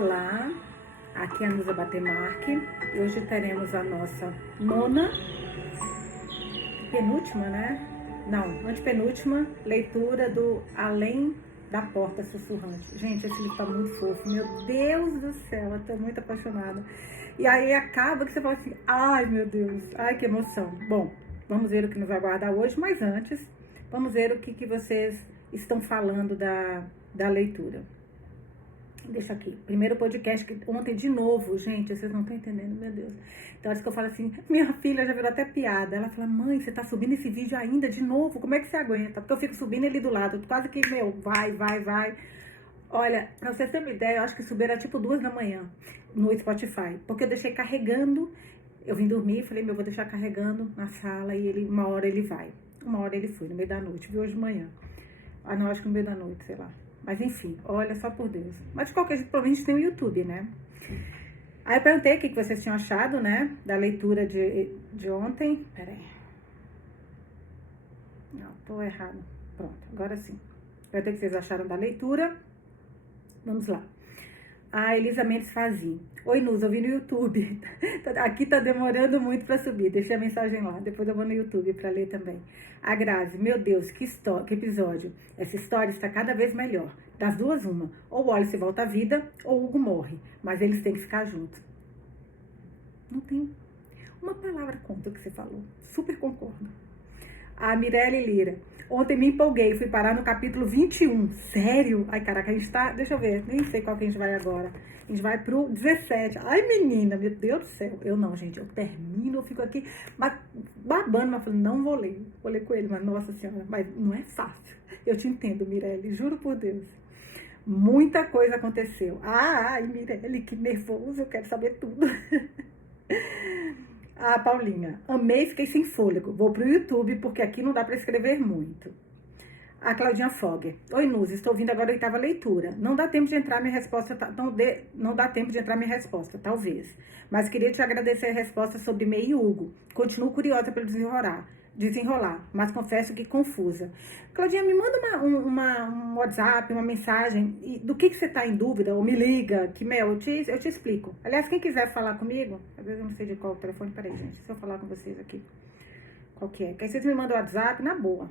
Olá, aqui é a Nusa Batemarque e hoje teremos a nossa penúltima, né? Não, antepenúltima leitura do Além da Porta Sussurrante. Gente, esse livro tá muito fofo, meu Deus do céu, eu tô muito apaixonada. E aí acaba que você fala assim, ai meu Deus, ai que emoção. Bom, vamos ver o que nos aguarda hoje, mas antes, vamos ver o que vocês estão falando da leitura. Deixa aqui. Primeiro podcast que ontem de novo, gente, vocês não estão entendendo, meu Deus. Então, acho que eu falo assim, minha filha já virou até piada. Ela fala, mãe, você tá subindo esse vídeo ainda de novo? Como é que você aguenta? Porque eu fico subindo ele do lado, quase que, vai. Olha, pra vocês terem uma ideia, eu acho que subir era tipo 2 da manhã no Spotify. Porque eu deixei carregando, eu vim dormir, falei, vou deixar carregando na sala e uma hora ele vai. Uma hora ele foi, no meio da noite, viu hoje de manhã. Ah, não, acho que no meio da noite, sei lá. Mas enfim, olha, só por Deus. Mas de qualquer jeito, provavelmente tem o YouTube, né? Aí eu perguntei o que vocês tinham achado, né? Da leitura de ontem. Peraí. Não, tô errado. Pronto, agora sim. Perguntei o que vocês acharam da leitura. Vamos lá. A Elisa Mendes Fazim. Oi, Nus, eu vi no YouTube. Aqui tá demorando muito pra subir. Deixei a mensagem lá. Depois eu vou no YouTube pra ler também. A Grazi, meu Deus, que episódio. Essa história está cada vez melhor. Das duas, uma. Ou o Wallace volta à vida, ou o Hugo morre. Mas eles têm que ficar juntos. Não tem uma palavra contra o que você falou. Super concordo. A Mirelle Lira. Ontem me empolguei, fui parar no capítulo 21. Sério? Ai, caraca, a gente tá... Deixa eu ver, nem sei qual que a gente vai agora. A gente vai pro 17. Ai, menina, meu Deus do céu. Eu não, gente, eu termino, eu fico aqui babando, mas falando, não vou ler. Vou ler com ele, mas nossa senhora, mas não é fácil. Eu te entendo, Mirelle, juro por Deus. Muita coisa aconteceu. Ai, Mirelle, que nervoso, eu quero saber tudo. Ah, Paulinha, amei, fiquei sem fôlego. Vou pro YouTube, porque aqui não dá para escrever muito. A Claudinha Fogger. Oi, Nuz, estou ouvindo agora a 8ª leitura. Não dá tempo de entrar minha resposta, não dá tempo de entrar minha resposta, talvez. Mas queria te agradecer a resposta sobre May e Hugo. Continuo curiosa pelo desenrolar, mas confesso que confusa. Claudinha, me manda um WhatsApp, uma mensagem do que você está em dúvida, ou me liga, que, eu te explico. Aliás, quem quiser falar comigo, às vezes eu não sei de qual telefone, peraí, gente, deixa eu falar com vocês aqui. Qual que é? Que aí vocês me mandam o WhatsApp, na boa.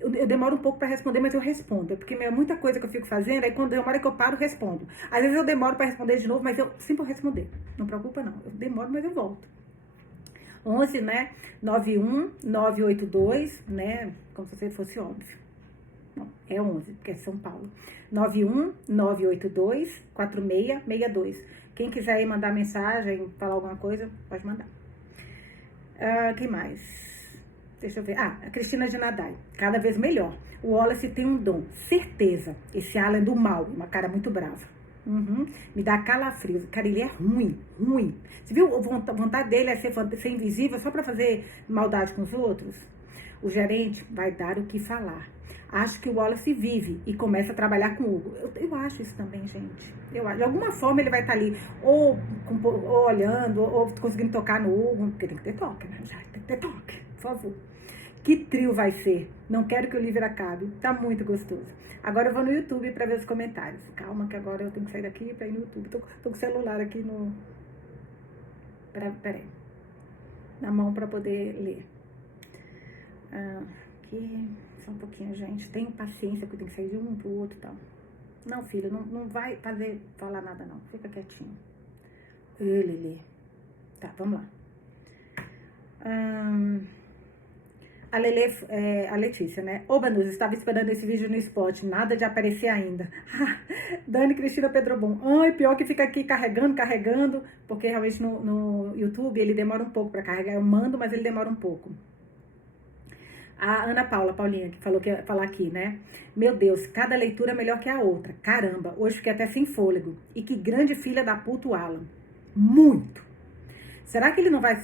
Eu demoro um pouco para responder, mas eu respondo. Porque é muita coisa que eu fico fazendo, aí quando demora que eu paro, eu respondo. Às vezes eu demoro para responder de novo, mas eu sempre vou responder. Não preocupa, não. Eu demoro, mas eu volto. 11, né? 91982, né? Como se fosse óbvio. Não, é 11, porque é São Paulo. 91982 4662. Quem quiser aí mandar mensagem, falar alguma coisa, pode mandar. Quem mais? Deixa eu ver. A Cristina de Nadai. Cada vez melhor. O Wallace tem um dom. Certeza. Esse Alan do mal. Uma cara muito brava. Me dá calafrios. Cara, ele é ruim. Você viu? A vontade dele é ser invisível só pra fazer maldade com os outros? O gerente vai dar o que falar. Acho que o Wallace vive e começa a trabalhar com o Hugo. Eu acho isso também, gente. De alguma forma ele vai estar ali, ou olhando, ou conseguindo tocar no Hugo. Porque tem que ter toque, né? Já tem que ter toque, por favor. Que trio vai ser? Não quero que o livro acabe. Tá muito gostoso. Agora eu vou no YouTube pra ver os comentários. Calma que agora eu tenho que sair daqui pra ir no YouTube. Tô com o celular aqui no... Peraí. Na mão pra poder ler. Aqui... Só um pouquinho, gente. Tenho paciência, porque tem que sair de um pro outro e tal. Não, filho, não vai falar nada, não. Fica quietinho. Lelê. Tá, vamos lá. A Letícia, né? Ô, Banus, estava esperando esse vídeo no Spot. Nada de aparecer ainda. Dani Cristina Pedrobon. Ai, pior que fica aqui carregando. Porque realmente no YouTube ele demora um pouco pra carregar. Eu mando, mas ele demora um pouco. A Ana Paulinha, que falou que ia falar aqui, né? Meu Deus, cada leitura é melhor que a outra. Caramba, hoje fiquei até sem fôlego. E que grande filha da puta o Alan. Muito. Será que ele não vai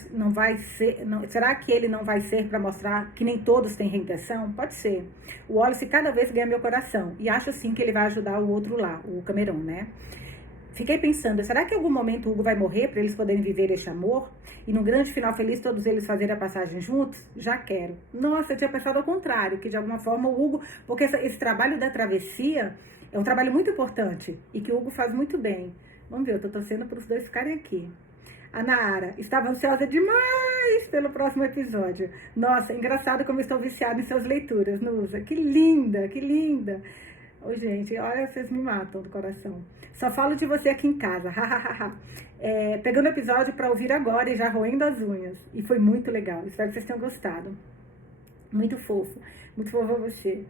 ser... será que ele não vai ser para mostrar que nem todos têm reinvenção? Pode ser. O Wallace cada vez ganha meu coração. E acho sim que ele vai ajudar o outro lá, o Cameron, né? Fiquei pensando, será que em algum momento o Hugo vai morrer para eles poderem viver este amor? E num grande final feliz todos eles fazerem a passagem juntos? Já quero. Nossa, eu tinha pensado ao contrário, que de alguma forma o Hugo... Porque esse trabalho da travessia É um trabalho muito importante e que o Hugo faz muito bem. Vamos ver, eu tô torcendo para os dois ficarem aqui. A Nara estava ansiosa demais pelo próximo episódio. Nossa, engraçado como eu estou viciada em suas leituras, Nusa. Que linda, que linda. Ô, gente, olha, vocês me matam do coração. Só falo de você aqui em casa. Pegando o episódio para ouvir agora e já roendo as unhas. E foi muito legal. Espero que vocês tenham gostado. Muito fofo. Muito fofo você.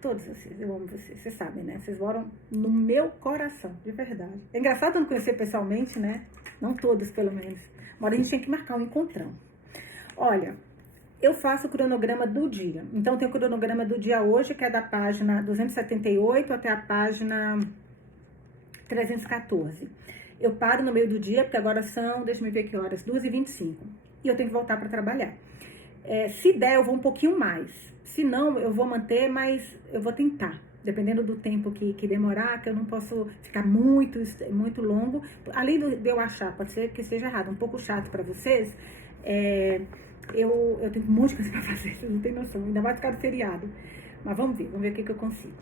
Todos vocês, eu amo vocês. Vocês sabem, né? Vocês moram no meu coração, de verdade. É engraçado não conhecer pessoalmente, né? Não todos, pelo menos. Uma hora a gente tem que marcar um encontrão. Olha, eu faço o cronograma do dia. Então, tem o cronograma do dia hoje, que é da página 278 até a página 314. Eu paro no meio do dia, porque agora são, deixa eu ver que horas, 2h25. E eu tenho que voltar para trabalhar. Se der, eu vou um pouquinho mais. Se não, eu vou manter, mas eu vou tentar. Dependendo do tempo que demorar, que eu não posso ficar muito longo. Além de eu achar, pode ser que esteja errado, um pouco chato para vocês, eu tenho um monte de coisa para fazer, vocês não tem noção. Ainda vai ficar do feriado. Mas vamos ver o que eu consigo.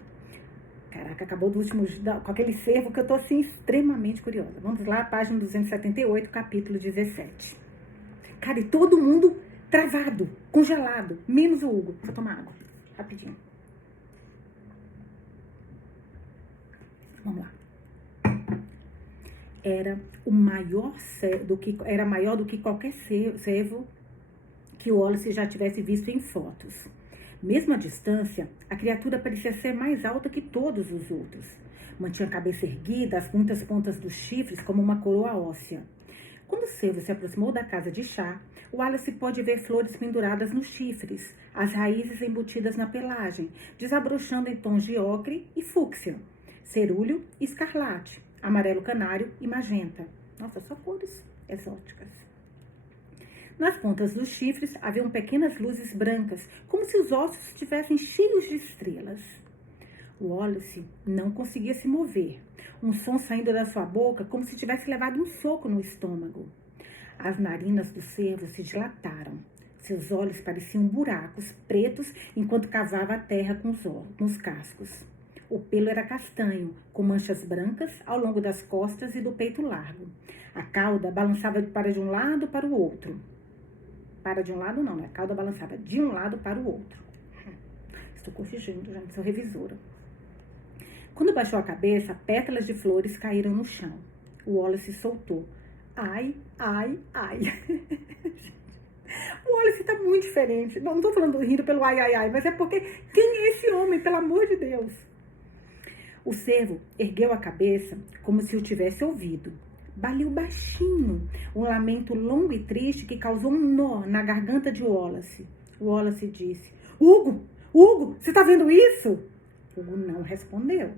Caraca, acabou do último, com aquele servo que eu tô assim extremamente curiosa. Vamos lá, página 278, capítulo 17. Cara, e todo mundo travado, congelado, menos o Hugo. Vou tomar água, rapidinho. Vamos lá. Era maior do que qualquer servo que o Wallace já tivesse visto em fotos. Mesmo à distância, a criatura parecia ser mais alta que todos os outros. Mantinha a cabeça erguida, as muitas pontas dos chifres como uma coroa óssea. Quando o cervo se aproximou da casa de chá, Wallace pôde ver flores penduradas nos chifres, as raízes embutidas na pelagem, desabrochando em tons de ocre e fúcsia, cerúleo e escarlate, amarelo canário e magenta. Nossa, só cores exóticas. Nas pontas dos chifres haviam pequenas luzes brancas, como se os ossos estivessem cheios de estrelas. Wallace não conseguia se mover, um som saindo da sua boca como se tivesse levado um soco no estômago. As narinas do cervo se dilataram. Seus olhos pareciam buracos pretos enquanto cavava a terra com os cascos. O pelo era castanho, com manchas brancas ao longo das costas e do peito largo. A cauda balançava para de um lado para o outro. Para de um lado não, né? A cauda balançava de um lado para o outro. Estou corrigindo, gente, sou revisora. Quando baixou a cabeça, pétalas de flores caíram no chão. O Wallace soltou. Ai, ai, ai. O Wallace tá muito diferente. Não tô falando rindo pelo ai, ai, ai, mas é porque quem é esse homem, pelo amor de Deus? O cervo ergueu a cabeça como se o tivesse ouvido. Baliu baixinho, um lamento longo e triste que causou um nó na garganta de Wallace. Wallace disse, Hugo, você tá vendo isso? Hugo não respondeu.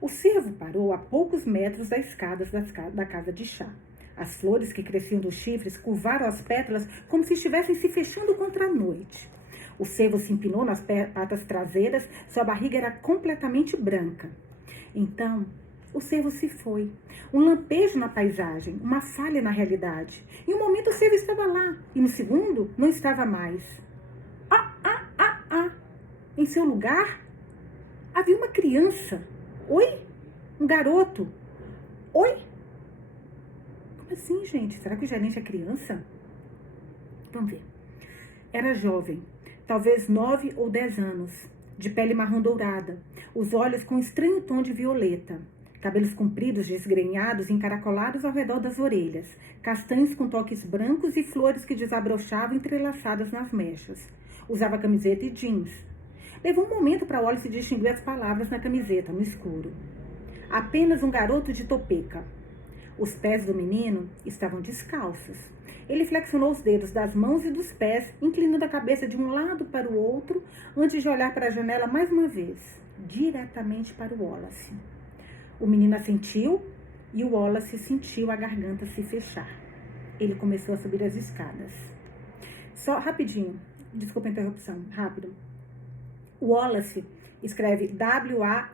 O cervo parou a poucos metros das escadas da casa de chá. As flores que cresciam dos chifres curvaram as pétalas como se estivessem se fechando contra a noite. O cervo se empinou nas patas traseiras, sua barriga era completamente branca. Então, o cervo se foi. Um lampejo na paisagem, uma falha na realidade. Em um momento o cervo estava lá, e no segundo não estava mais. Em seu lugar, havia uma criança. Oi? Um garoto. Oi? Como assim, gente? Será que o gerente é criança? Vamos ver. Era jovem, talvez 9 ou 10 anos, de pele marrom dourada, os olhos com um estranho tom de violeta, cabelos compridos, desgrenhados, encaracolados ao redor das orelhas, castanhos com toques brancos e flores que desabrochavam entrelaçadas nas mechas. Usava camiseta e jeans. Levou um momento para Wallace distinguir as palavras na camiseta, no escuro. Apenas um garoto de Topeka. Os pés do menino estavam descalços. Ele flexionou os dedos das mãos e dos pés, inclinando a cabeça de um lado para o outro, antes de olhar para a janela mais uma vez, diretamente para o Wallace. O menino assentiu e o Wallace sentiu a garganta se fechar. Ele começou a subir as escadas. Só rapidinho, desculpa a interrupção, rápido. Wallace escreve W-A-L-L-A-C-E.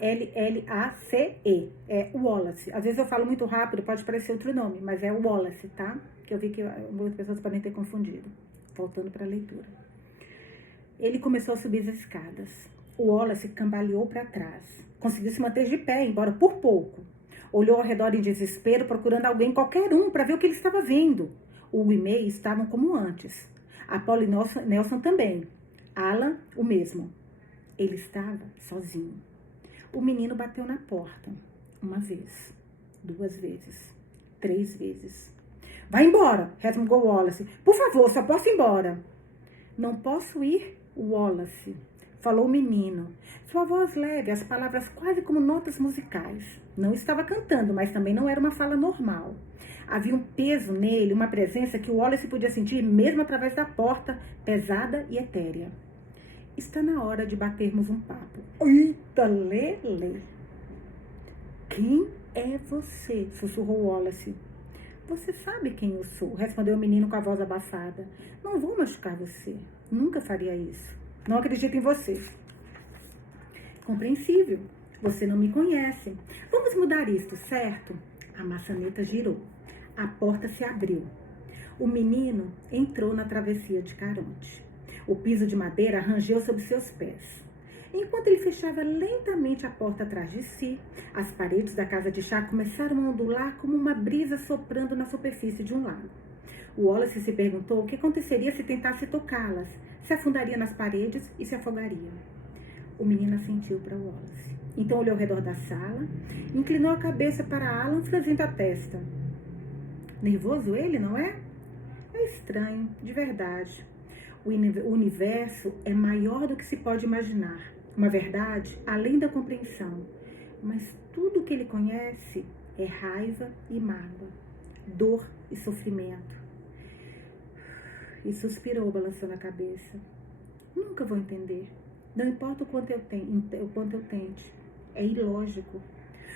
É Wallace. Às vezes eu falo muito rápido, pode parecer outro nome, mas é Wallace, tá? Que eu vi que muitas pessoas podem ter confundido. Voltando para a leitura. Ele começou a subir as escadas. O Wallace cambaleou para trás. Conseguiu se manter de pé, embora por pouco. Olhou ao redor em desespero, procurando alguém, qualquer um, para ver o que ele estava vendo. Hugo e May estavam como antes. Apollo e Nelson também. Alan, o mesmo. Ele estava sozinho. O menino bateu na porta. 1 vez, 2 vezes, 3 vezes. Vai embora, resmungou Wallace. Por favor, só posso ir embora. Não posso ir, Wallace, falou o menino. Sua voz leve, as palavras quase como notas musicais. Não estava cantando, mas também não era uma fala normal. Havia um peso nele, uma presença que o Wallace podia sentir mesmo através da porta, pesada e etérea. Está na hora de batermos um papo. Eita, Lele! Quem é você? Sussurrou Wallace. Você sabe quem eu sou, respondeu o menino com a voz abafada. Não vou machucar você. Nunca faria isso. Não acredito em você. Compreensível. Você não me conhece. Vamos mudar isto, certo? A maçaneta girou. A porta se abriu. O menino entrou na travessia de Caronte. O piso de madeira rangeu sob seus pés. Enquanto ele fechava lentamente a porta atrás de si, as paredes da casa de chá começaram a ondular como uma brisa soprando na superfície de um lago. O Wallace se perguntou o que aconteceria se tentasse tocá-las, se afundaria nas paredes e se afogaria. O menino assentiu para Wallace. Então olhou ao redor da sala, inclinou a cabeça para Alan, franzindo a testa. Nervoso ele, não é? É estranho, de verdade. O universo é maior do que se pode imaginar. Uma verdade além da compreensão. Mas tudo o que ele conhece é raiva e mágoa, dor e sofrimento. E suspirou, balançando a cabeça. Nunca vou entender. Não importa o quanto eu tente. É ilógico.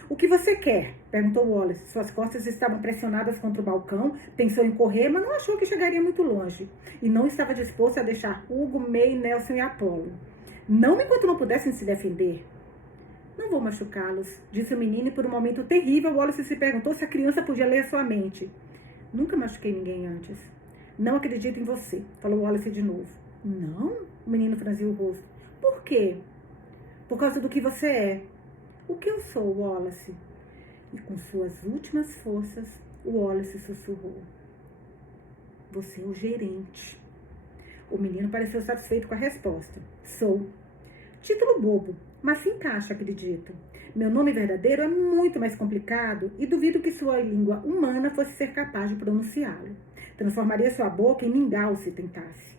O que você quer? Perguntou Wallace. Suas costas estavam pressionadas contra o balcão. Pensou em correr, mas não achou que chegaria muito longe. E não estava disposto a deixar Hugo, May, Nelson e Apollo. Não enquanto não pudessem se defender. Não vou machucá-los, disse o menino, e por um momento terrível, Wallace se perguntou se a criança podia ler a sua mente. Nunca machuquei ninguém antes. Não acredito em você, falou Wallace de novo. Não? O menino franziu o rosto. Por quê? Por causa do que você é. O que eu sou, Wallace? E com suas últimas forças, o Wallace sussurrou. Você é o gerente. O menino pareceu satisfeito com a resposta. Sou. Título bobo, mas se encaixa, acredito. Meu nome verdadeiro é muito mais complicado e duvido que sua língua humana fosse ser capaz de pronunciá-lo. Transformaria sua boca em mingau se tentasse.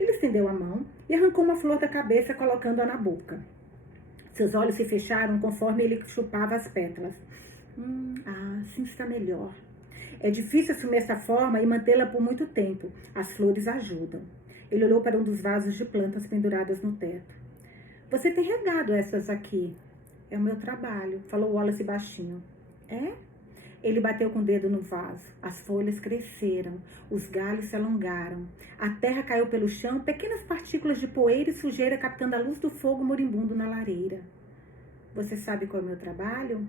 Ele estendeu a mão e arrancou uma flor da cabeça, colocando-a na boca. Seus olhos se fecharam conforme ele chupava as pétalas. Assim está melhor. É difícil assumir essa forma e mantê-la por muito tempo. As flores ajudam. Ele olhou para um dos vasos de plantas penduradas no teto. Você tem regado essas aqui. É o meu trabalho, falou Wallace baixinho. É? Ele bateu com o dedo no vaso. As folhas cresceram, os galhos se alongaram. A terra caiu pelo chão, pequenas partículas de poeira e sujeira captando a luz do fogo moribundo na lareira. Você sabe qual é o meu trabalho?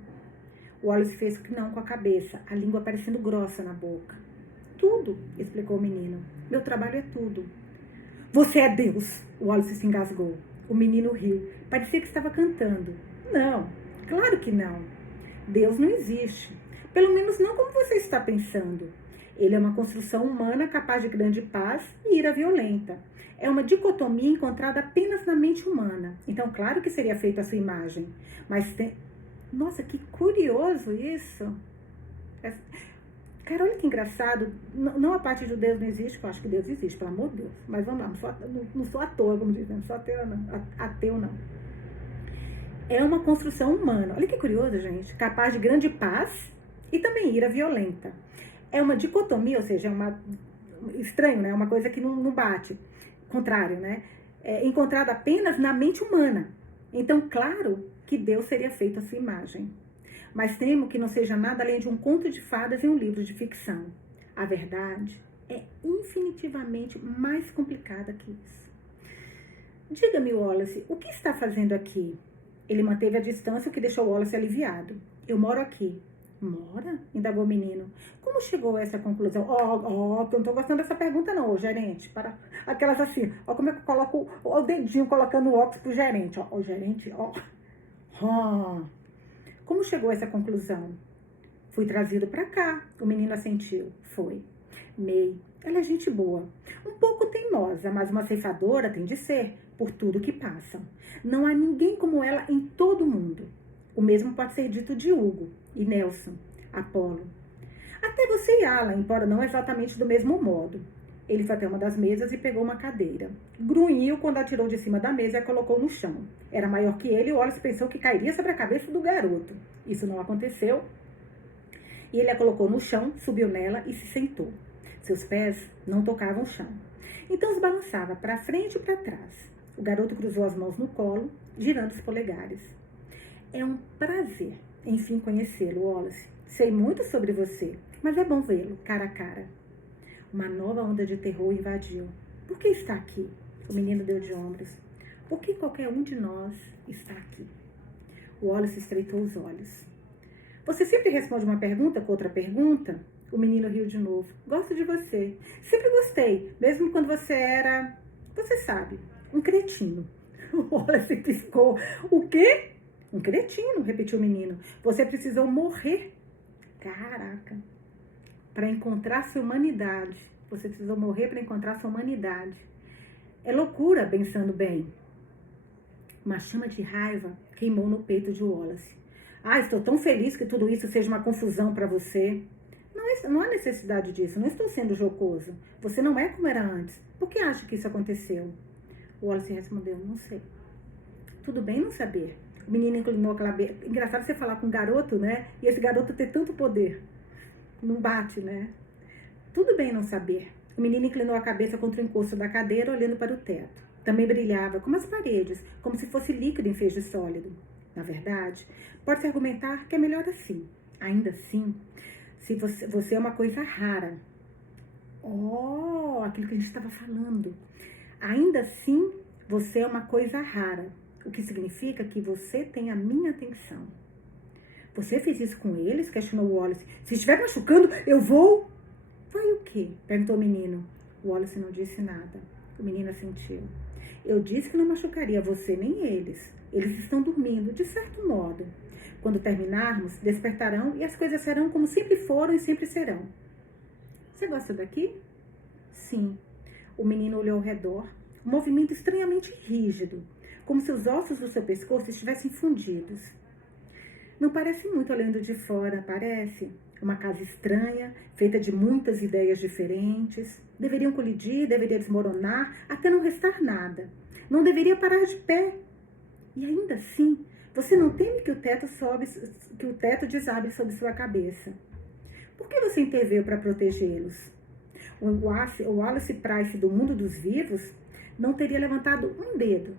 Wallace fez que não com a cabeça, a língua parecendo grossa na boca. Tudo, explicou o menino. Meu trabalho é tudo. Você é Deus, Wallace se engasgou. O menino riu. Parecia que estava cantando. Não, claro que não. Deus não existe. Pelo menos não como você está pensando. Ele é uma construção humana capaz de grande paz e ira violenta. É uma dicotomia encontrada apenas na mente humana. Então, claro que seria feito a sua imagem. Mas tem... Nossa, que curioso isso. Cara, olha que engraçado. Não a parte de Deus não existe, que eu acho que Deus existe, pelo amor de Deus. Mas vamos lá, não sou ator, como dizem. Não sou ateu, não. É uma construção humana. Olha que curioso, gente. Capaz de grande paz e também ira violenta. É uma dicotomia, ou seja, é uma... Estranho, né? É uma coisa que não bate. Contrário, né? É encontrada apenas na mente humana. Então, claro que Deus seria feito à sua imagem. Mas temo que não seja nada além de um conto de fadas e um livro de ficção. A verdade é infinitivamente mais complicada que isso. Diga-me, Wallace, o que está fazendo aqui? Ele manteve a distância, o que deixou Wallace aliviado. Eu moro aqui, Mora? Indagou o menino. Como chegou a essa conclusão? Ó, eu não tô gostando dessa pergunta não, ô, gerente. Para aquelas assim, ó, como é que eu coloco o dedinho colocando o óculos pro gerente, ó. O gerente, ó. Como chegou a essa conclusão? Fui trazido pra cá. O menino assentiu. Foi. May, ela é gente boa. Um pouco teimosa, mas uma ceifadora tem de ser, por tudo que passam. Não há ninguém como ela em todo o mundo. O mesmo pode ser dito de Hugo e Nelson, Apolo. Até você e Alan, embora não exatamente do mesmo modo. Ele foi até uma das mesas e pegou uma cadeira. Grunhiu quando a tirou de cima da mesa e a colocou no chão. Era maior que ele e Wallace pensou que cairia sobre a cabeça do garoto. Isso não aconteceu. E ele a colocou no chão, subiu nela e se sentou. Seus pés não tocavam o chão. Então os balançava para frente e para trás. O garoto cruzou as mãos no colo, girando os polegares. É um prazer, enfim, conhecê-lo, Wallace. Sei muito sobre você, mas é bom vê-lo, cara a cara. Uma nova onda de terror invadiu. Por que está aqui? O menino deu de ombros. Por que qualquer um de nós está aqui? Wallace estreitou os olhos. Você sempre responde uma pergunta com outra pergunta? O menino riu de novo. Gosto de você. Sempre gostei, mesmo quando você era, você sabe, um cretino. O Wallace piscou. O quê? Um cretino, repetiu o menino. Você precisou morrer. Caraca. Para encontrar sua humanidade. Você precisou morrer para encontrar sua humanidade. É loucura, pensando bem. Uma chama de raiva queimou no peito de Wallace. Estou tão feliz que tudo isso seja uma confusão para você. Não há necessidade disso. Não estou sendo jocoso. Você não é como era antes. Por que acha que isso aconteceu? Wallace respondeu, não sei. Tudo bem não saber. O menino inclinou a cabeça. Engraçado você falar com um garoto, né? E esse garoto ter tanto poder. Não bate, né? Tudo bem não saber. O menino inclinou a cabeça contra o encosto da cadeira, olhando para o teto. Também brilhava, como as paredes, como se fosse líquido em vez de sólido. Na verdade, pode-se argumentar que é melhor assim. Ainda assim, se você é uma coisa rara. Aquilo que a gente estava falando. Ainda assim, você é uma coisa rara. O que significa que você tem a minha atenção. Você fez isso com eles? Questionou Wallace. Se estiver machucando, eu vou... Vai o quê? Perguntou o menino. Wallace não disse nada. O menino assentiu. Eu disse que não machucaria você nem eles. Eles estão dormindo, de certo modo. Quando terminarmos, despertarão e as coisas serão como sempre foram e sempre serão. Você gosta daqui? Sim. O menino olhou ao redor. Um movimento estranhamente rígido, como se os ossos do seu pescoço estivessem fundidos. Não parece muito olhando de fora, parece? Uma casa estranha, feita de muitas ideias diferentes. Deveriam colidir, deveria desmoronar, até não restar nada. Não deveria parar de pé. E ainda assim, você não teme que o teto desabe sobre sua cabeça. Por que você interveio para protegê-los? O Wallace Price do mundo dos vivos não teria levantado um dedo,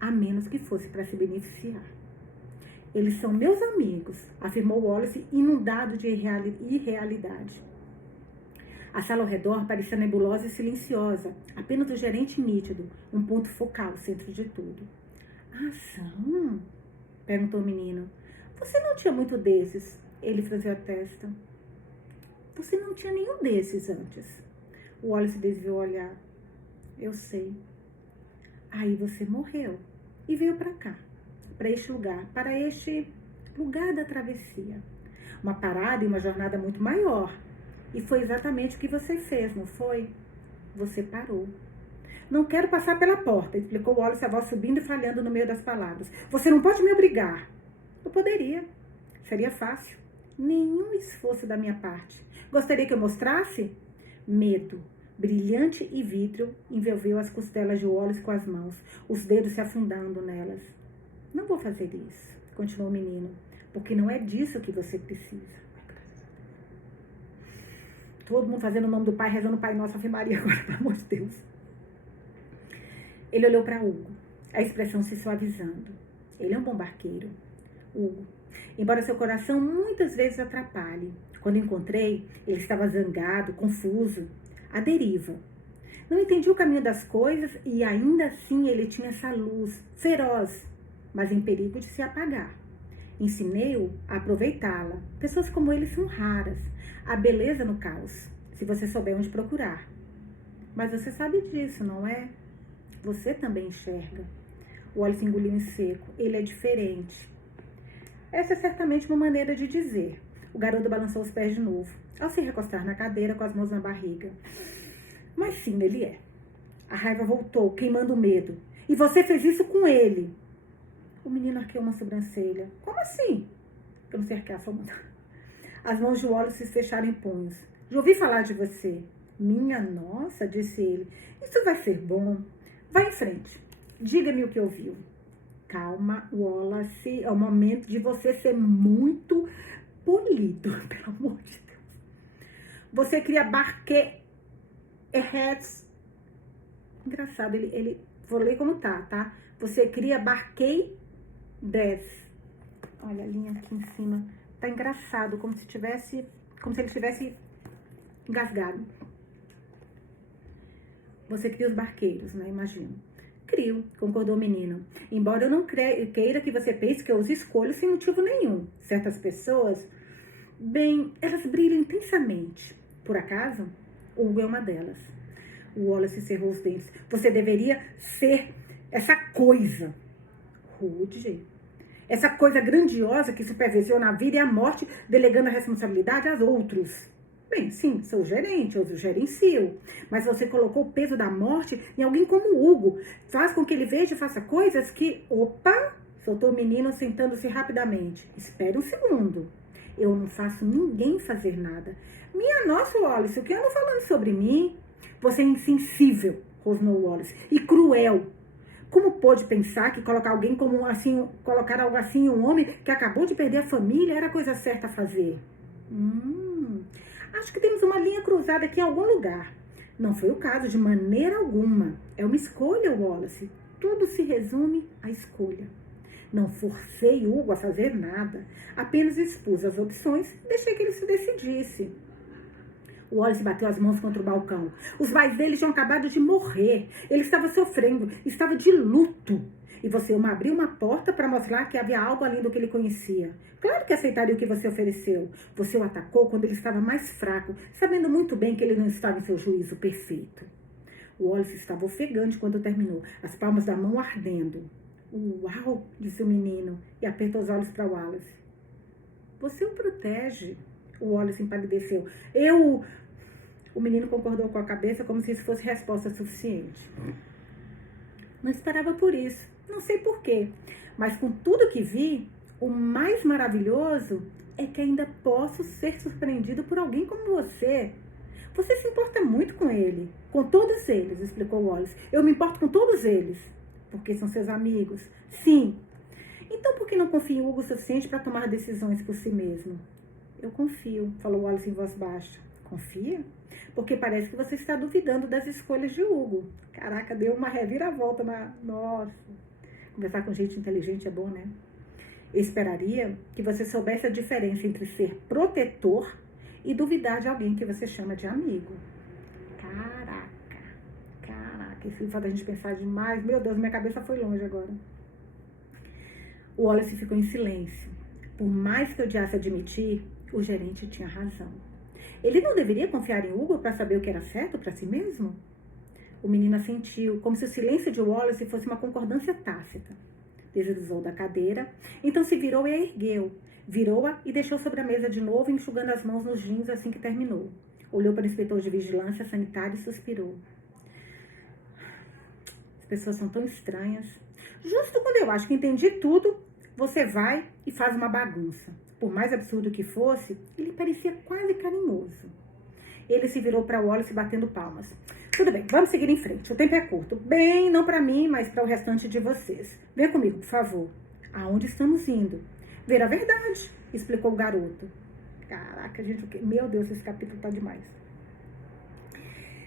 a menos que fosse para se beneficiar. Eles são meus amigos, afirmou Wallace, inundado de irrealidade. A sala ao redor parecia nebulosa e silenciosa, apenas o gerente nítido, um ponto focal, centro de tudo. São? Perguntou o menino. Você não tinha muito desses? Ele franziu a testa. Você não tinha nenhum desses antes. O Wallace desviou o olhar. Eu sei. Aí você morreu e veio para cá, para este lugar da travessia. Uma parada e uma jornada muito maior. E foi exatamente o que você fez, não foi? Você parou. Não quero passar pela porta, explicou Wallace, a voz subindo e falhando no meio das palavras. Você não pode me obrigar. Eu poderia. Seria fácil. Nenhum esforço da minha parte. Gostaria que eu mostrasse? Medo, brilhante e vítreo, envolveu as costelas de Wallace com as mãos, os dedos se afundando nelas. Não vou fazer isso, continuou o menino, porque não é disso que você precisa. Todo mundo fazendo o nome do Pai, rezando o Pai Nosso, Ave Maria agora, pelo amor de Deus. Ele olhou para Hugo, a expressão se suavizando. Ele é um bom barqueiro. Hugo, embora seu coração muitas vezes atrapalhe. Quando encontrei, ele estava zangado, confuso, à deriva. Não entendia o caminho das coisas e ainda assim ele tinha essa luz feroz, mas em perigo de se apagar. Ensinei-o a aproveitá-la. Pessoas como ele são raras. Há beleza no caos, se você souber onde procurar. Mas você sabe disso, não é? Você também enxerga. O Wallace engoliu em seco. Ele é diferente. Essa é certamente uma maneira de dizer. O garoto balançou os pés de novo, ao se recostar na cadeira com as mãos na barriga. Mas sim, ele é. A raiva voltou, queimando o medo. E você fez isso com ele. O menino arqueou uma sobrancelha. Como assim? Eu não sei arquear, só mudar. As mãos de Wallace se fecharam em punhos. Já ouvi falar de você. Minha nossa, disse ele. Isso vai ser bom. Vai em frente. Diga-me o que ouviu. Calma, Wallace. É o momento de você ser muito polido, pelo amor de Deus. Você cria barqueires. Engraçado, ele vou ler como tá? Você cria barqueires. Olha a linha aqui em cima. Tá engraçado, como se ele tivesse engasgado. Você cria os barqueiros, né? Imagino. Crio, concordou o menino. Embora eu não queira que você pense que eu os escolho sem motivo nenhum. Certas pessoas, bem, elas brilham intensamente. Por acaso, Hugo é uma delas. O Wallace cerrou os dentes. Você deveria ser essa coisa rude, essa coisa grandiosa que supervisiona a vida e a morte, delegando a responsabilidade aos outros. Bem, sim, sou gerente, eu gerencio. Mas você colocou o peso da morte em alguém como o Hugo. Faz com que ele veja e faça coisas que... Opa! Soltou o menino sentando-se rapidamente. Espere um segundo. Eu não faço ninguém fazer nada. Minha nossa, Wallace, o que andam falando sobre mim? Você é insensível, rosnou Wallace, e cruel. Como pôde pensar que colocar alguém como assim, colocar algo assim em um homem que acabou de perder a família era a coisa certa a fazer? Acho que temos uma linha cruzada aqui em algum lugar. Não foi o caso de maneira alguma. É uma escolha, Wallace. Tudo se resume à escolha. Não forcei Hugo a fazer nada. Apenas expus as opções e deixei que ele se decidisse. O Wallace bateu as mãos contra o balcão. Os pais dele tinham acabado de morrer. Ele estava sofrendo, estava de luto. E você abriu uma porta para mostrar que havia algo além do que ele conhecia. Claro que aceitaria o que você ofereceu. Você o atacou quando ele estava mais fraco, sabendo muito bem que ele não estava em seu juízo perfeito. O Wallace estava ofegante quando terminou, as palmas da mão ardendo. Uau, disse o menino e apertou os olhos para Wallace. Você o protege. O Wallace empalideceu. O menino concordou com a cabeça como se isso fosse resposta suficiente. Não esperava por isso. Não sei porquê. Mas com tudo que vi, o mais maravilhoso é que ainda posso ser surpreendido por alguém como você. Você se importa muito com ele. Com todos eles, explicou Wallace. Eu me importo com todos eles. Porque são seus amigos. Sim. Então por que não confia em Hugo o suficiente para tomar decisões por si mesmo? Eu confio, falou Wallace em voz baixa. Confia? Porque parece que você está duvidando das escolhas de Hugo. Caraca, deu uma reviravolta na... Nossa. Conversar com gente inteligente é bom, né? Eu esperaria que você soubesse a diferença entre ser protetor e duvidar de alguém que você chama de amigo. Caraca. Esse livro faz a gente pensar demais. Meu Deus, minha cabeça foi longe agora. O Wallace ficou em silêncio. Por mais que eu odiasse admitir, o gerente tinha razão. Ele não deveria confiar em Hugo para saber o que era certo para si mesmo? O menino assentiu, como se o silêncio de Wallace fosse uma concordância tácita. Deslizou da cadeira, então se virou e a ergueu. Virou-a e deixou sobre a mesa de novo, enxugando as mãos nos jeans assim que terminou. Olhou para o inspetor de vigilância sanitária e suspirou. As pessoas são tão estranhas. Justo quando eu acho que entendi tudo, você vai e faz uma bagunça. Por mais absurdo que fosse, ele parecia quase carinhoso. Ele se virou para Wallace batendo palmas. Tudo bem, vamos seguir em frente. O tempo é curto. Bem, não para mim, mas para o restante de vocês. Venha comigo, por favor. Aonde estamos indo? Ver a verdade, explicou o garoto. Caraca, gente, meu Deus, esse capítulo tá demais.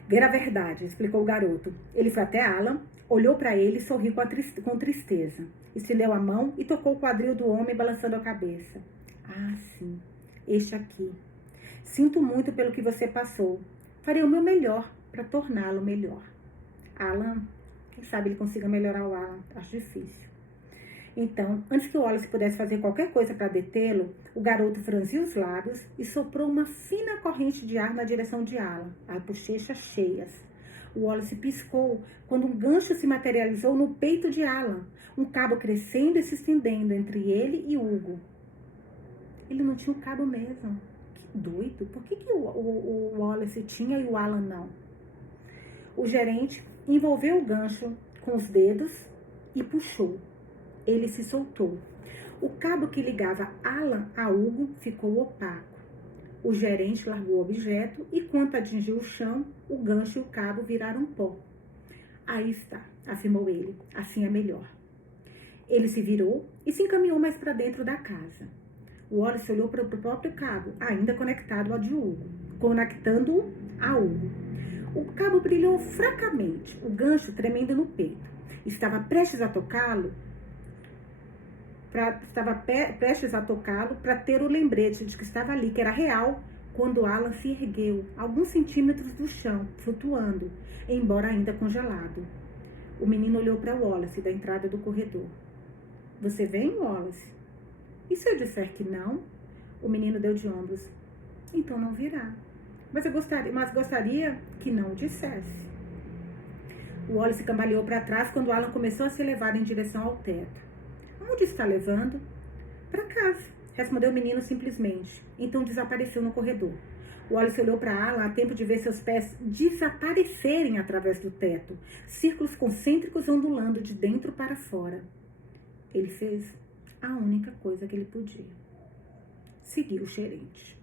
Ver a verdade, explicou o garoto. Ele foi até Alan, olhou para ele e sorriu com tristeza. Estendeu a mão e tocou o quadril do homem, balançando a cabeça. Ah, sim, este aqui. Sinto muito pelo que você passou. Farei o meu melhor para torná-lo melhor. Alan, quem sabe ele consiga melhorar o Alan. Acho difícil. Então, antes que o Wallace pudesse fazer qualquer coisa para detê-lo, o garoto franziu os lábios e soprou uma fina corrente de ar na direção de Alan, as bochechas cheias. O Wallace piscou quando um gancho se materializou no peito de Alan, um cabo crescendo e se estendendo entre ele e Hugo. Ele não tinha um cabo mesmo. Que doido. Por que o Wallace tinha e o Alan não? O gerente envolveu o gancho com os dedos e puxou. Ele se soltou. O cabo que ligava Alan a Hugo ficou opaco. O gerente largou o objeto e, quando atingiu o chão, o gancho e o cabo viraram pó. Aí está, afirmou ele. Assim é melhor. Ele se virou e se encaminhou mais para dentro da casa. O Wallace olhou para o próprio cabo, ainda conectado ao de Hugo, conectando-o a Hugo. O cabo brilhou fracamente, o gancho tremendo no peito. Estava prestes a tocá-lo para ter o lembrete de que estava ali, que era real, quando Alan se ergueu, alguns centímetros do chão, flutuando, embora ainda congelado. O menino olhou para Wallace da entrada do corredor. Você vem, Wallace? E se eu disser que não? O menino deu de ombros. Então não virá. Mas gostaria que não o dissesse. O Wallace cambaleou para trás quando Alan começou a se levar em direção ao teto. Onde está levando? Para casa, respondeu o menino simplesmente. Então desapareceu no corredor. O Wallace olhou para Alan a tempo de ver seus pés desaparecerem através do teto, círculos concêntricos ondulando de dentro para fora. Ele fez a única coisa que ele podia. Seguiu o gerente.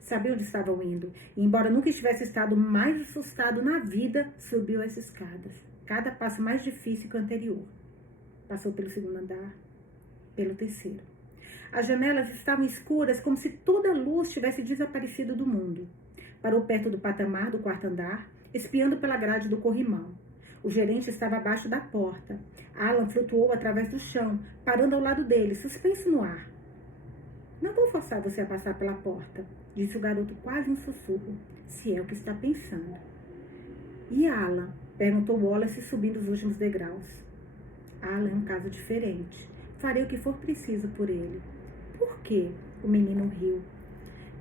Sabia onde estavam indo, e embora nunca estivesse estado mais assustado na vida, subiu as escadas, cada passo mais difícil que o anterior. Passou pelo segundo andar, pelo terceiro. As janelas estavam escuras, como se toda a luz tivesse desaparecido do mundo. Parou perto do patamar do quarto andar, espiando pela grade do corrimão. O gerente estava abaixo da porta. Alan flutuou através do chão, parando ao lado dele, suspenso no ar. Não vou forçar você a passar pela porta, disse o garoto quase em sussurro, se é o que está pensando. E Alan? Perguntou Wallace, subindo os últimos degraus. Alan é um caso diferente. Farei o que for preciso por ele. Por quê? O menino riu.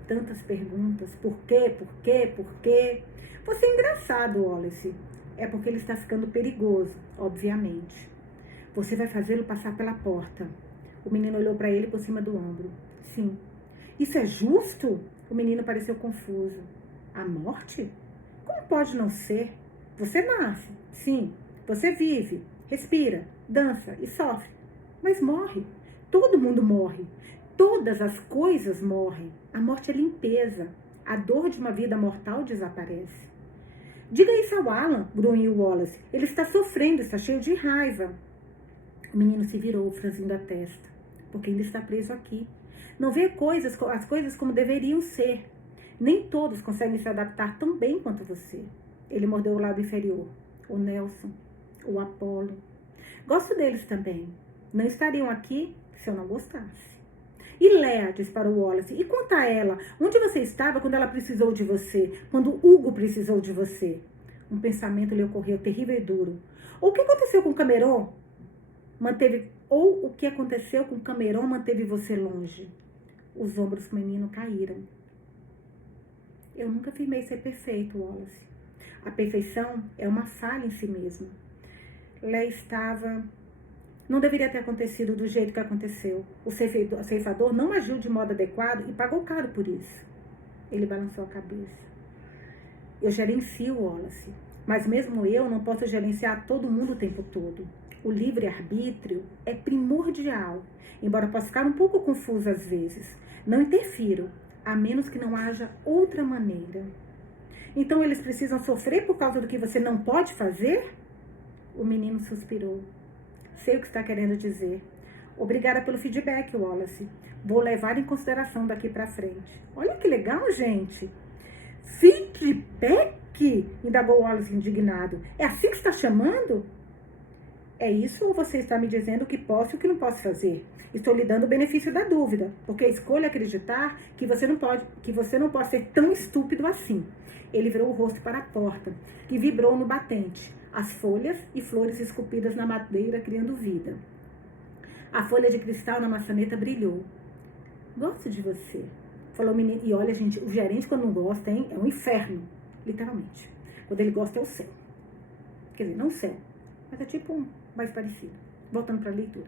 Tantas perguntas. Por quê? Por quê? Por quê? Você é engraçado, Wallace. É porque ele está ficando perigoso, obviamente. Você vai fazê-lo passar pela porta. O menino olhou para ele por cima do ombro. Sim. Isso é justo? O menino pareceu confuso. A morte? Como pode não ser? Você nasce. Sim. Você vive, respira, dança e sofre. Mas morre. Todo mundo morre. Todas as coisas morrem. A morte é limpeza. A dor de uma vida mortal desaparece. Diga isso ao Alan, grunhiu Wallace. Ele está sofrendo, está cheio de raiva. O menino se virou, franzindo a testa. Porque ainda está preso aqui. Não vê as coisas como deveriam ser. Nem todos conseguem se adaptar tão bem quanto você. Ele mordeu o lábio inferior. O Nelson, o Apolo. Gosto deles também. Não estariam aqui se eu não gostasse. E Léa, disparou Wallace. E quanto a ela? Onde você estava quando ela precisou de você? Quando Hugo precisou de você? Um pensamento lhe ocorreu terrível e duro. O que aconteceu com Cameron? O que aconteceu com Cameron manteve você longe? Os ombros do menino caíram. Eu nunca afirmei ser perfeito, Wallace. A perfeição é uma falha em si mesma. Léa estava... Não deveria ter acontecido do jeito que aconteceu. O ceifador não agiu de modo adequado e pagou caro por isso. Ele balançou a cabeça. Eu gerencio, Wallace. Mas mesmo eu não posso gerenciar todo mundo o tempo todo. O livre-arbítrio é primordial, embora possa ficar um pouco confuso às vezes. Não interfiro, a menos que não haja outra maneira. Então eles precisam sofrer por causa do que você não pode fazer? O menino suspirou. Sei o que está querendo dizer. Obrigada pelo feedback, Wallace. Vou levar em consideração daqui para frente. Olha que legal, gente. Feedback? Indagou Wallace indignado. É assim que está chamando? É isso ou você está me dizendo o que posso e o que não posso fazer? Estou lhe dando o benefício da dúvida, porque escolho acreditar que você não pode ser tão estúpido assim. Ele virou o rosto para a porta e vibrou no batente. As folhas e flores esculpidas na madeira criando vida. A folha de cristal na maçaneta brilhou. Gosto de você, falou o menino. E olha, gente, o gerente quando não gosta, hein, é um inferno, literalmente. Quando ele gosta é o céu. Quer dizer, não o céu, mas é tipo um mais parecido. Voltando para a leitura.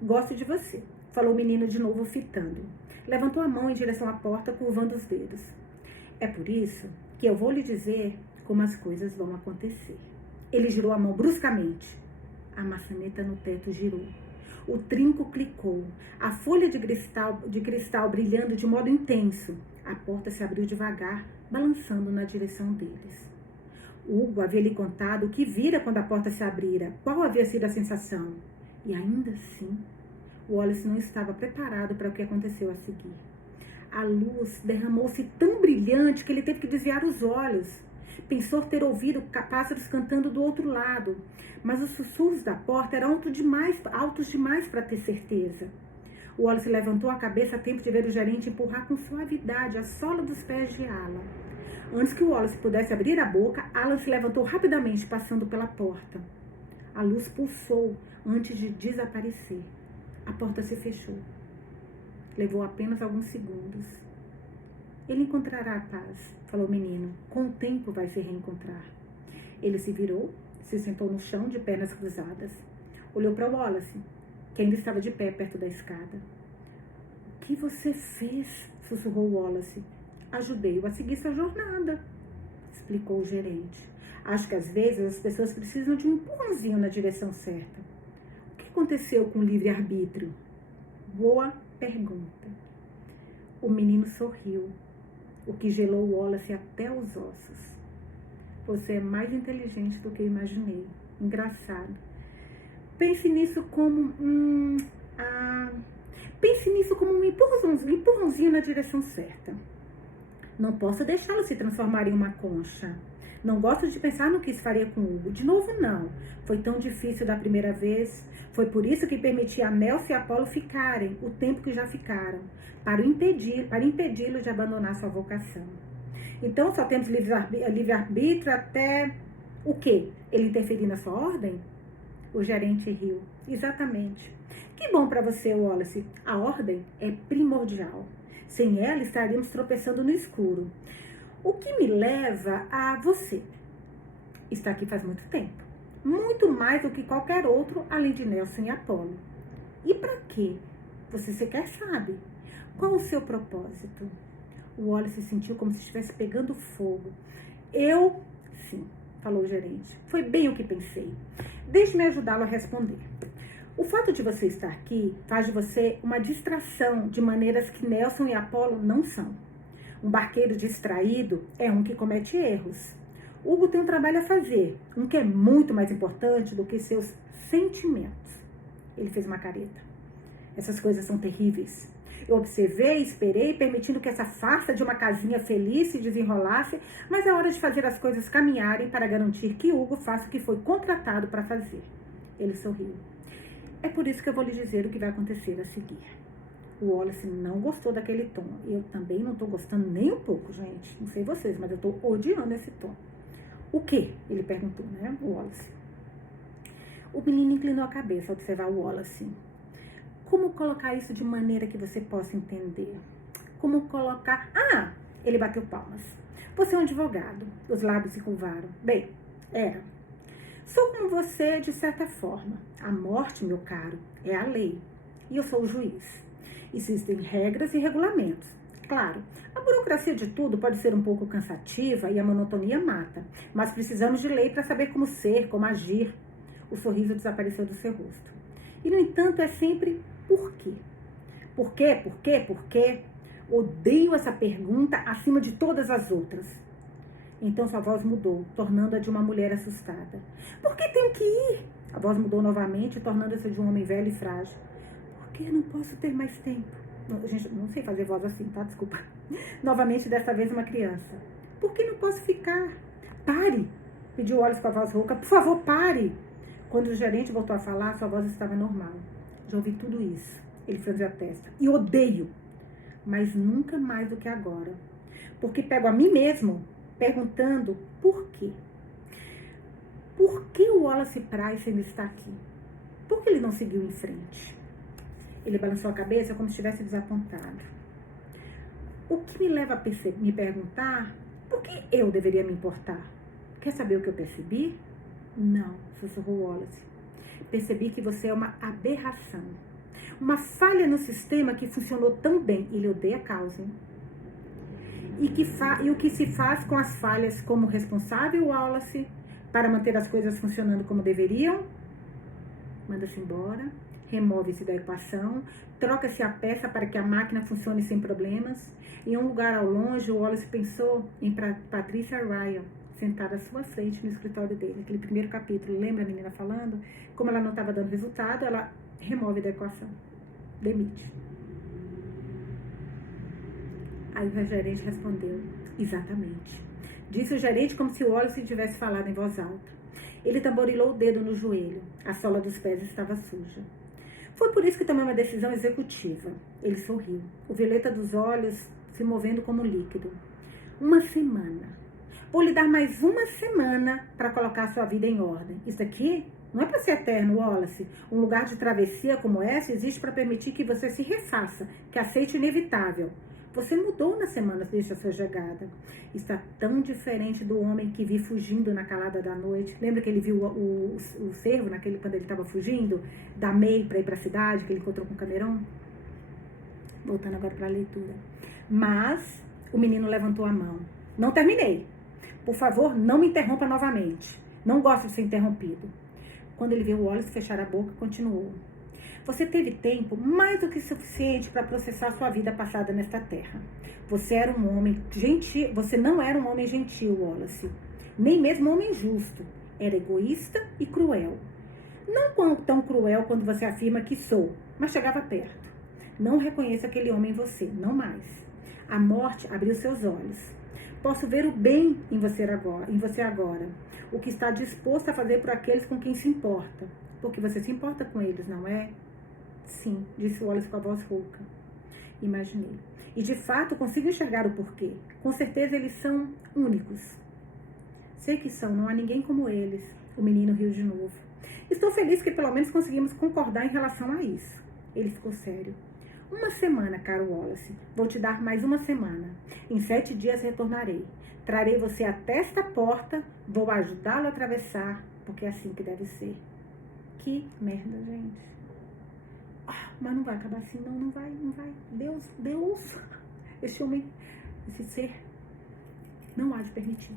Gosto de você, falou o menino de novo fitando. Levantou a mão em direção à porta, curvando os dedos. É por isso que eu vou lhe dizer como as coisas vão acontecer. Ele girou a mão bruscamente. A maçaneta no teto girou. O trinco clicou. A folha de cristal brilhando de modo intenso. A porta se abriu devagar, balançando na direção deles. Hugo havia lhe contado o que vira quando a porta se abrira, qual havia sido a sensação. E ainda assim, Wallace não estava preparado para o que aconteceu a seguir. A luz derramou-se tão brilhante que ele teve que desviar os olhos. Pensou ter ouvido pássaros cantando do outro lado, mas os sussurros da porta eram altos demais para ter certeza. Wallace levantou a cabeça a tempo de ver o gerente empurrar com suavidade a sola dos pés de Alan. Antes que o Wallace pudesse abrir a boca, Alan se levantou rapidamente, passando pela porta. A luz pulsou antes de desaparecer. A porta se fechou. Levou apenas alguns segundos. Ele encontrará a paz, falou o menino. Com o tempo vai se reencontrar. Ele se virou, se sentou no chão de pernas cruzadas. Olhou para Wallace, que ainda estava de pé perto da escada. O que você fez? Sussurrou Wallace. Ajudei-o a seguir sua jornada, explicou o gerente. Acho que às vezes as pessoas precisam de um empurrãozinho na direção certa. O que aconteceu com o livre-arbítrio? Boa pergunta. O menino sorriu, o que gelou Wallace até os ossos. Você é mais inteligente do que imaginei. Engraçado. Pense nisso como um empurrãozinho na direção certa. Não posso deixá-lo se transformar em uma concha. Não gosto de pensar no que isso faria com Hugo. De novo, não. Foi tão difícil da primeira vez. Foi por isso que permiti a Nelson e a Apolo ficarem o tempo que já ficaram, para impedi-lo de abandonar sua vocação. Então, só temos livre-arbítrio até o quê? Ele interferir na sua ordem? O gerente riu. Exatamente. Que bom para você, Wallace. A ordem é primordial. Sem ela, estaríamos tropeçando no escuro. O que me leva a você. Está aqui faz muito tempo. Muito mais do que qualquer outro, além de Nelson e Apolo. E para quê? Você sequer sabe. Qual o seu propósito? O Wallace se sentiu como se estivesse pegando fogo. Sim, falou o gerente. Foi bem o que pensei. Deixe-me ajudá-lo a responder. O fato de você estar aqui faz de você uma distração de maneiras que Nelson e Apolo não são. Um barqueiro distraído é um que comete erros. Hugo tem um trabalho a fazer, um que é muito mais importante do que seus sentimentos. Ele fez uma careta. Essas coisas são terríveis. Eu observei, esperei, permitindo que essa farsa de uma casinha feliz se desenrolasse, mas é hora de fazer as coisas caminharem para garantir que Hugo faça o que foi contratado para fazer. Ele sorriu. É por isso que eu vou lhe dizer o que vai acontecer a seguir. O Wallace não gostou daquele tom. Eu também não estou gostando nem um pouco, gente. Não sei vocês, mas eu estou odiando esse tom. O quê? Ele perguntou, né, o Wallace. O menino inclinou a cabeça ao observar o Wallace. Como colocar isso de maneira que você possa entender? Como colocar... Ele bateu palmas. Você é um advogado. Os lábios se curvaram. Bem, era. Sou como você, de certa forma. A morte, meu caro, é a lei. E eu sou o juiz. Existem regras e regulamentos. Claro, a burocracia de tudo pode ser um pouco cansativa e a monotonia mata. Mas precisamos de lei para saber como ser, como agir. O sorriso desapareceu do seu rosto. E, no entanto, é sempre por quê? Por quê? Por quê? Por quê? Odeio essa pergunta acima de todas as outras. Então sua voz mudou, tornando-a de uma mulher assustada. Por que tenho que ir? A voz mudou novamente, tornando-se de um homem velho e frágil. Por que não posso ter mais tempo? Gente, não sei fazer voz assim, tá? Desculpa. Novamente, desta vez uma criança. Por que não posso ficar? Pare! Pediu Wallace com a voz rouca. Por favor, pare! Quando o gerente voltou a falar, sua voz estava normal. Já ouvi tudo isso. Ele franziu a testa. E odeio. Mas nunca mais do que agora. Porque pego a mim mesmo perguntando por quê. Por que o Wallace Price ainda está aqui? Por que ele não seguiu em frente? Ele balançou a cabeça como se estivesse desapontado. O que me leva a me perguntar por que eu deveria me importar? Quer saber o que eu percebi? Não, sussurrou Wallace. Percebi que você é uma aberração. Uma falha no sistema que funcionou tão bem. Ele odeia a causa, hein? E o que se faz com as falhas como responsável, Wallace, para manter as coisas funcionando como deveriam? Manda-se embora, remove-se da equação, troca-se a peça para que a máquina funcione sem problemas. Em um lugar ao longe, Wallace pensou em Patricia Ryan, sentada à sua frente no escritório dele. Aquele primeiro capítulo, lembra a menina falando? Como ela não estava dando resultado, ela remove da equação, demite. Aí o gerente respondeu, exatamente. Disse o gerente como se o Wallace tivesse falado em voz alta. Ele tamborilou o dedo no joelho. A sola dos pés estava suja. Foi por isso que tomei uma decisão executiva. Ele sorriu, o violeta dos olhos se movendo como líquido. Uma semana. Vou lhe dar mais uma semana para colocar sua vida em ordem. Isso aqui não é para ser eterno, Wallace. Um lugar de travessia como essa existe para permitir que você se refaça, que aceite o inevitável. Você mudou nas semanas desde a sua chegada. Está tão diferente do homem que vi fugindo na calada da noite. Lembra que ele viu o cervo quando ele estava fugindo da May para ir para a cidade, que ele encontrou com o Cameron? Voltando agora para a leitura. Mas o menino levantou a mão. Não terminei. Por favor, não me interrompa novamente. Não gosto de ser interrompido. Quando ele viu o Wallace fechar a boca, continuou. Você teve tempo mais do que suficiente para processar sua vida passada nesta terra. Você era um homem gentil. Você não era um homem gentil, Wallace. Nem mesmo um homem justo. Era egoísta e cruel. Não tão cruel quando você afirma que sou, mas chegava perto. Não reconheço aquele homem em você, não mais. A morte abriu seus olhos. Posso ver o bem em você agora. O que está disposto a fazer por aqueles com quem se importa. Porque você se importa com eles, não é? Sim, disse Wallace com a voz rouca. Imaginei. E de fato consigo enxergar o porquê. Com certeza eles são únicos. Sei que são, não há ninguém como eles. O menino riu de novo. Estou feliz que pelo menos conseguimos concordar em relação a isso. Ele ficou sério. Uma semana, caro Wallace. Vou te dar mais uma semana. Em 7 dias retornarei. Trarei você até esta porta. Vou ajudá-lo a atravessar, porque é assim que deve ser. Que merda, gente. Mas não vai acabar assim, não vai. Deus, esse homem, esse ser, não há de permitir.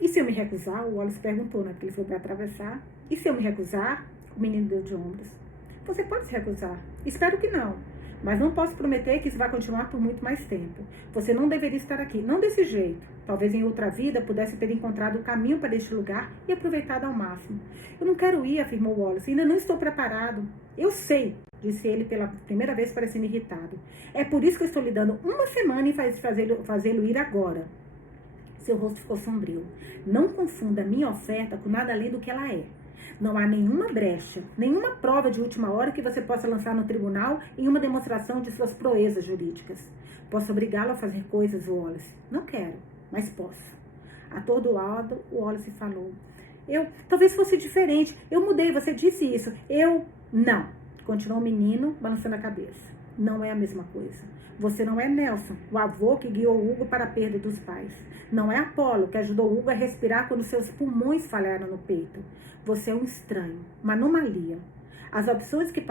E se eu me recusar? O Wallace perguntou, né? Porque ele foi para atravessar. E se eu me recusar? O menino deu de ombros. Você pode se recusar. Espero que não. Mas não posso prometer que isso vai continuar por muito mais tempo. Você não deveria estar aqui, não desse jeito. Talvez em outra vida pudesse ter encontrado o caminho para este lugar e aproveitado ao máximo. Eu não quero ir, afirmou Wallace. Ainda não estou preparado. Eu sei, disse ele pela primeira vez parecendo irritado. É por isso que eu estou lhe dando uma semana e fazê-lo ir agora. Seu rosto ficou sombrio. Não confunda minha oferta com nada além do que ela é. Não há nenhuma brecha, nenhuma prova de última hora que você possa lançar no tribunal em uma demonstração de suas proezas jurídicas. Posso obrigá-lo a fazer coisas, Wallace? Não quero, mas posso. Atordoado, Wallace falou. Talvez fosse diferente. Eu mudei, você disse isso. Não. Continuou o menino, balançando a cabeça. Não é a mesma coisa. Você não é Nelson, o avô que guiou Hugo para a perda dos pais. Não é Apolo, que ajudou Hugo a respirar quando seus pulmões falharam no peito. Você é um estranho, uma anomalia. As opções que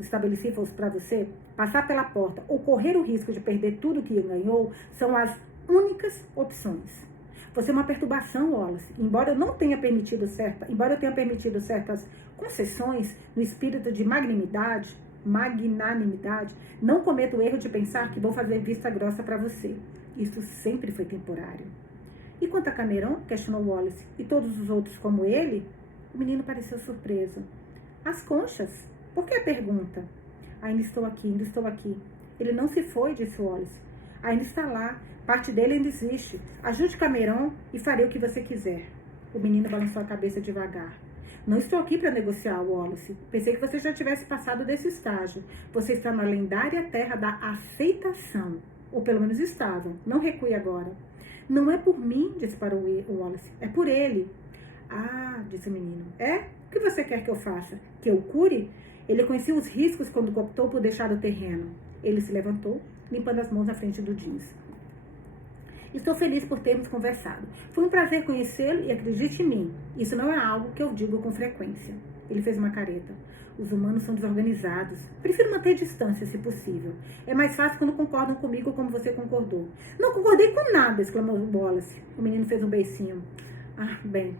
estabeleci para você, passar pela porta ou correr o risco de perder tudo que ganhou, são as únicas opções. Você é uma perturbação, Wallace. Embora eu tenha permitido certas concessões no espírito de magnanimidade, não cometo o erro de pensar que vou fazer vista grossa para você. Isso sempre foi temporário. E quanto a Cameron? Questionou Wallace. E todos os outros como ele? O menino pareceu surpreso. As conchas? Por que a pergunta? Ainda estou aqui. Ele não se foi, disse Wallace. Ainda está lá. Parte dele ainda existe. Ajude Cameron e farei o que você quiser. O menino balançou a cabeça devagar. Não estou aqui para negociar, Wallace. Pensei que você já tivesse passado desse estágio. Você está na lendária terra da aceitação. Ou pelo menos estava. Não recue agora. Não é por mim, disse para o Wallace. É por ele. Ah, disse o menino. É? O que você quer que eu faça? Que eu cure? Ele conhecia os riscos quando optou por deixar o terreno. Ele se levantou, limpando as mãos na frente do jeans. Estou feliz por termos conversado. Foi um prazer conhecê-lo e acredite em mim, isso não é algo que eu digo com frequência. Ele fez uma careta. Os humanos são desorganizados. Prefiro manter distância, se possível. É mais fácil quando concordam comigo como você concordou. Não concordei com nada, exclamou Wallace. O menino fez um beicinho. Ah, bem.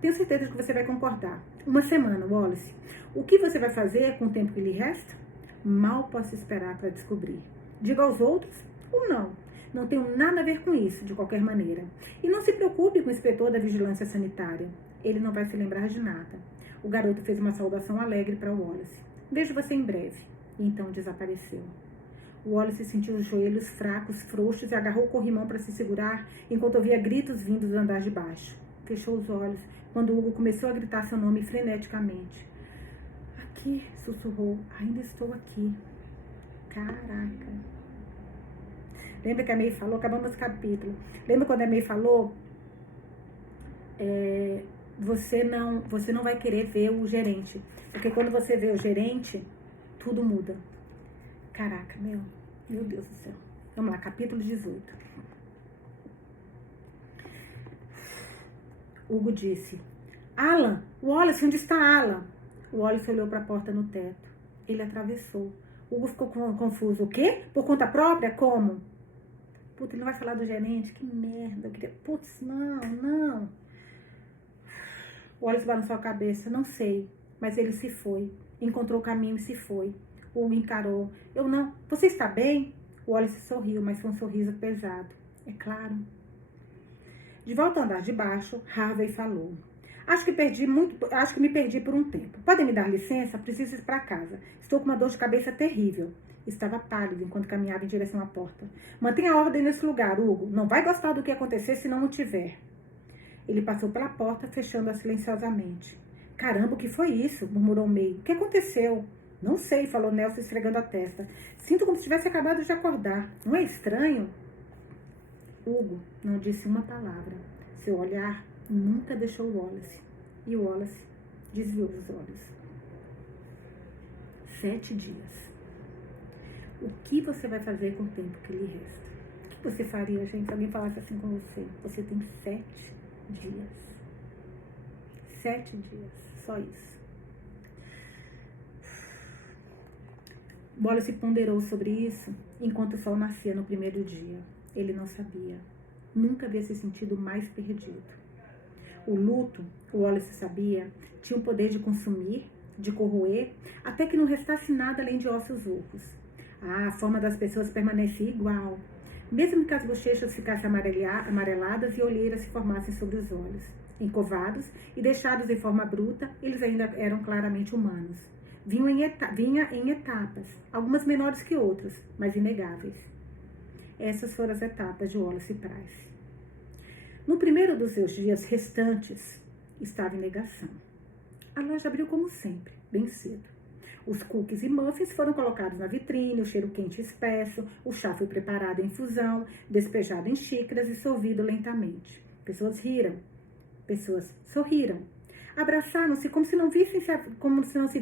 Tenho certeza de que você vai concordar. Uma semana, Wallace. O que você vai fazer com o tempo que lhe resta? Mal posso esperar para descobrir. Diga aos outros ou não. Não tenho nada a ver com isso, de qualquer maneira. E não se preocupe com o inspetor da vigilância sanitária. Ele não vai se lembrar de nada. O garoto fez uma saudação alegre para Wallace. Vejo você em breve. E então desapareceu. Wallace sentiu os joelhos fracos, frouxos e agarrou o corrimão para se segurar enquanto ouvia gritos vindos do andar de baixo. Fechou os olhos quando Hugo começou a gritar seu nome freneticamente. Aqui, sussurrou. Ainda estou aqui. Caraca. Lembra que a May falou? Acabamos o capítulo. Lembra quando a May falou? Você não vai querer ver o gerente. Porque quando você vê o gerente, tudo muda. Caraca, meu Deus do céu. Vamos lá, capítulo 18. Hugo disse: Alan, Wallace, onde está Alan? O Wallace olhou para a porta no teto. Ele atravessou. Hugo ficou confuso. O quê? Por conta própria? Como? Putz, ele não vai falar do gerente? Que merda. Eu queria... Putz, não. O Wallace balançou a cabeça. Não sei. Mas ele se foi. Encontrou o caminho e se foi. O Hugo encarou. Eu não. Você está bem? O Wallace sorriu, mas foi um sorriso pesado. É claro. De volta ao andar de baixo, Harvey falou. Acho que me perdi por um tempo. Podem me dar licença? Preciso ir para casa. Estou com uma dor de cabeça terrível. Estava pálido enquanto caminhava em direção à porta. Mantenha a ordem nesse lugar, Hugo. Não vai gostar do que acontecer se não o tiver. Ele passou pela porta, fechando-a silenciosamente. Caramba, o que foi isso? Murmurou May. O que aconteceu? Não sei, falou Nelson, esfregando a testa. Sinto como se tivesse acabado de acordar. Não é estranho? Hugo não disse uma palavra. Seu olhar nunca deixou Wallace. E Wallace desviou os olhos. 7 dias. O que você vai fazer com o tempo que lhe resta? O que você faria, gente, se alguém falasse assim com você? Você tem 7 dias. 7 dias. Só isso. Wallace ponderou sobre isso enquanto o sol nascia no primeiro dia. Ele não sabia. Nunca havia se sentido mais perdido. O luto, o Wallace sabia, tinha o poder de consumir, de corroer, até que não restasse nada além de ossos ocos. A forma das pessoas permanecia igual, mesmo que as bochechas ficassem amareladas e olheiras se formassem sobre os olhos. Encovados e deixados em forma bruta, eles ainda eram claramente humanos. Vinha em etapas, algumas menores que outras, mas inegáveis. Essas foram as etapas de Wallace Price. No primeiro dos seus dias restantes, estava em negação. A loja abriu como sempre, bem cedo. Os cookies e muffins foram colocados na vitrine, o cheiro quente espesso, o chá foi preparado em infusão, despejado em xícaras e sorvido lentamente. Pessoas riram, pessoas sorriram. Abraçaram-se como se não se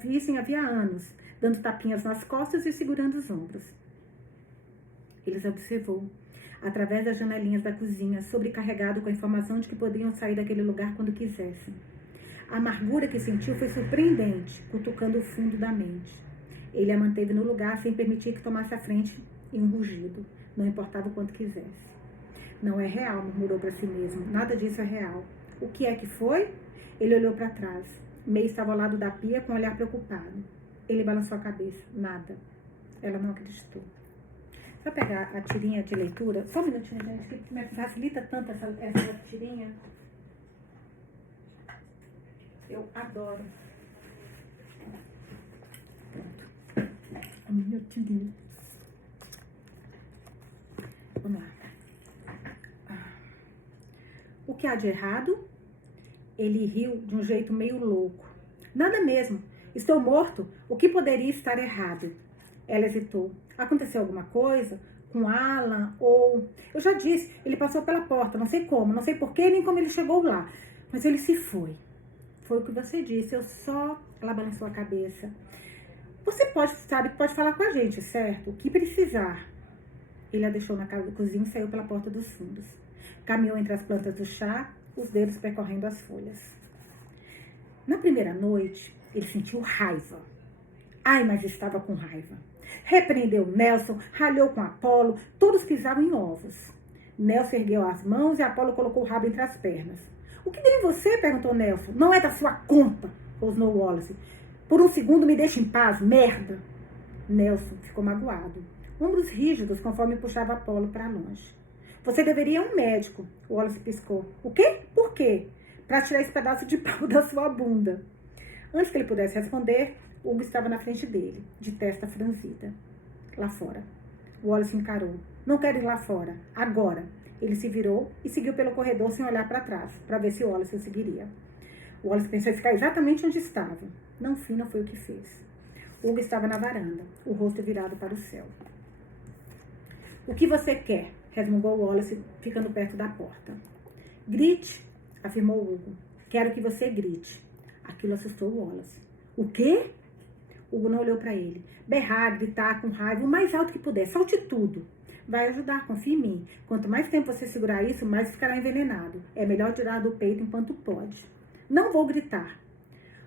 vissem havia anos, dando tapinhas nas costas e segurando os ombros. Eles observou, através das janelinhas da cozinha, sobrecarregado com a informação de que podiam sair daquele lugar quando quisessem. A amargura que sentiu foi surpreendente, cutucando o fundo da mente. Ele a manteve no lugar sem permitir que tomasse a frente em um rugido, não importava o quanto quisesse. Não é real, murmurou para si mesmo, nada disso é real. O que é que foi? Ele olhou para trás. May estava ao lado da pia com um olhar preocupado. Ele balançou a cabeça. Nada. Ela não acreditou. Vou pegar a tirinha de leitura. Só um minutinho, gente, que me facilita tanto essa tirinha. Eu adoro. Pronto. A minha tirinha. Vamos lá. O que há de errado? Ele riu de um jeito meio louco. Nada mesmo. Estou morto. O que poderia estar errado? Ela hesitou. Aconteceu alguma coisa? Com Alan? Ou... Eu já disse, ele passou pela porta. Não sei como, não sei porquê, nem como ele chegou lá. Mas ele se foi. Foi o que você disse. Eu só Ela balançou a cabeça. Você pode falar com a gente, certo? O que precisar. Ele a deixou na casa da cozinha e saiu pela porta dos fundos. Caminhou entre as plantas do chá, os dedos percorrendo as folhas. Na primeira noite, ele sentiu raiva. Ai, mas estava com raiva. Repreendeu Nelson, ralhou com Apolo, todos pisavam em ovos. Nelson ergueu as mãos e Apolo colocou o rabo entre as pernas. O que deu em você? Perguntou Nelson. Não é da sua conta, rosnou Wallace. Por um segundo me deixa em paz, merda. Nelson ficou magoado. Ombros rígidos conforme puxava Apolo para longe. Você deveria ir a um médico, Wallace piscou. O quê? Por quê? Para tirar esse pedaço de pau da sua bunda. Antes que ele pudesse responder, Hugo estava na frente dele, de testa franzida. Lá fora. Wallace encarou. Não quero ir lá fora. Agora. Ele se virou e seguiu pelo corredor sem olhar para trás, para ver se Wallace o seguiria. Wallace pensou em ficar exatamente onde estava. Não foi o que fez. Hugo estava na varanda, o rosto virado para o céu. O que você quer? Resmungou Wallace, ficando perto da porta. Grite, afirmou Hugo. Quero que você grite. Aquilo assustou Wallace. O quê? Hugo não olhou para ele. Berrar, gritar com raiva, o mais alto que puder. Solte tudo. Vai ajudar, confia em mim. Quanto mais tempo você segurar isso, mais ficará envenenado. É melhor tirar do peito enquanto pode. Não vou gritar.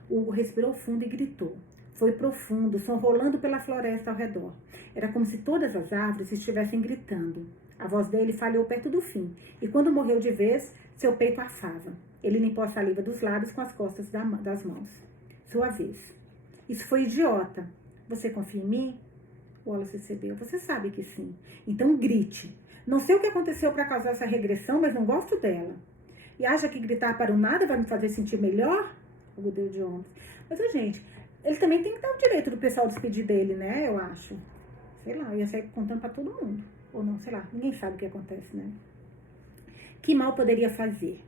Hugo respirou fundo e gritou. Foi profundo, som rolando pela floresta ao redor. Era como se todas as árvores estivessem gritando. A voz dele falhou perto do fim, e quando morreu de vez, seu peito afava. Ele limpou a saliva dos lábios com as costas das mãos. Sua vez. Isso foi idiota. Você confia em mim? Wallace recebeu. Você sabe que sim. Então grite. Não sei o que aconteceu para causar essa regressão, mas não gosto dela. E acha que gritar para o nada vai me fazer sentir melhor? Hugo deu de ombros. Mas, gente, ele também tem que dar o direito do pessoal despedir dele, né? Eu acho. Sei lá, ia sair contando para todo mundo. Ou não, sei lá. Ninguém sabe o que acontece, né? Que mal poderia fazer?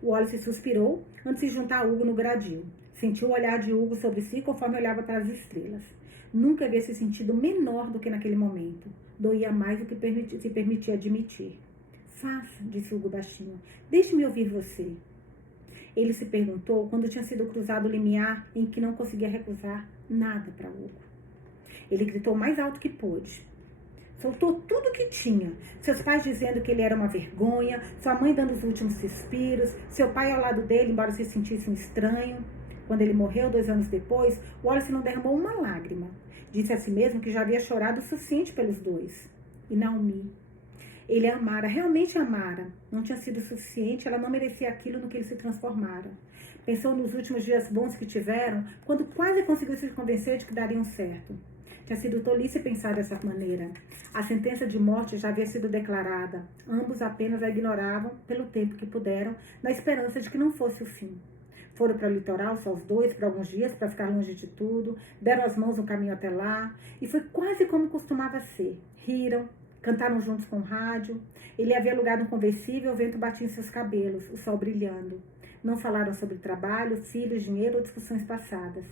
O Wallace suspirou antes de juntar a Hugo no gradil. Sentiu o olhar de Hugo sobre si conforme olhava para as estrelas. Nunca havia se sentido menor do que naquele momento. Doía mais do que se permitia admitir. Faça, disse Hugo baixinho. Deixe-me ouvir você. Ele se perguntou quando tinha sido cruzado o limiar em que não conseguia recusar nada para Hugo. Ele gritou mais alto que pôde. Soltou tudo que tinha. Seus pais dizendo que ele era uma vergonha, sua mãe dando os últimos suspiros, seu pai ao lado dele, embora se sentisse um estranho. Quando ele morreu 2 anos depois, Wallace não derramou uma lágrima. Disse a si mesmo que já havia chorado o suficiente pelos dois. E Naomi. Ele a amara, realmente a amara. Não tinha sido suficiente, ela não merecia aquilo no que ele se transformara. Pensou nos últimos dias bons que tiveram, quando quase conseguiu se convencer de que dariam certo. Tinha sido tolice pensar dessa maneira. A sentença de morte já havia sido declarada. Ambos apenas a ignoravam pelo tempo que puderam, na esperança de que não fosse o fim. Foram para o litoral, só os dois, por alguns dias, para ficar longe de tudo. Deram as mãos no caminho até lá. E foi quase como costumava ser. Riram, cantaram juntos com o rádio. Ele havia alugado um conversível, o vento batia em seus cabelos, o sol brilhando. Não falaram sobre trabalho, filhos, dinheiro ou discussões passadas.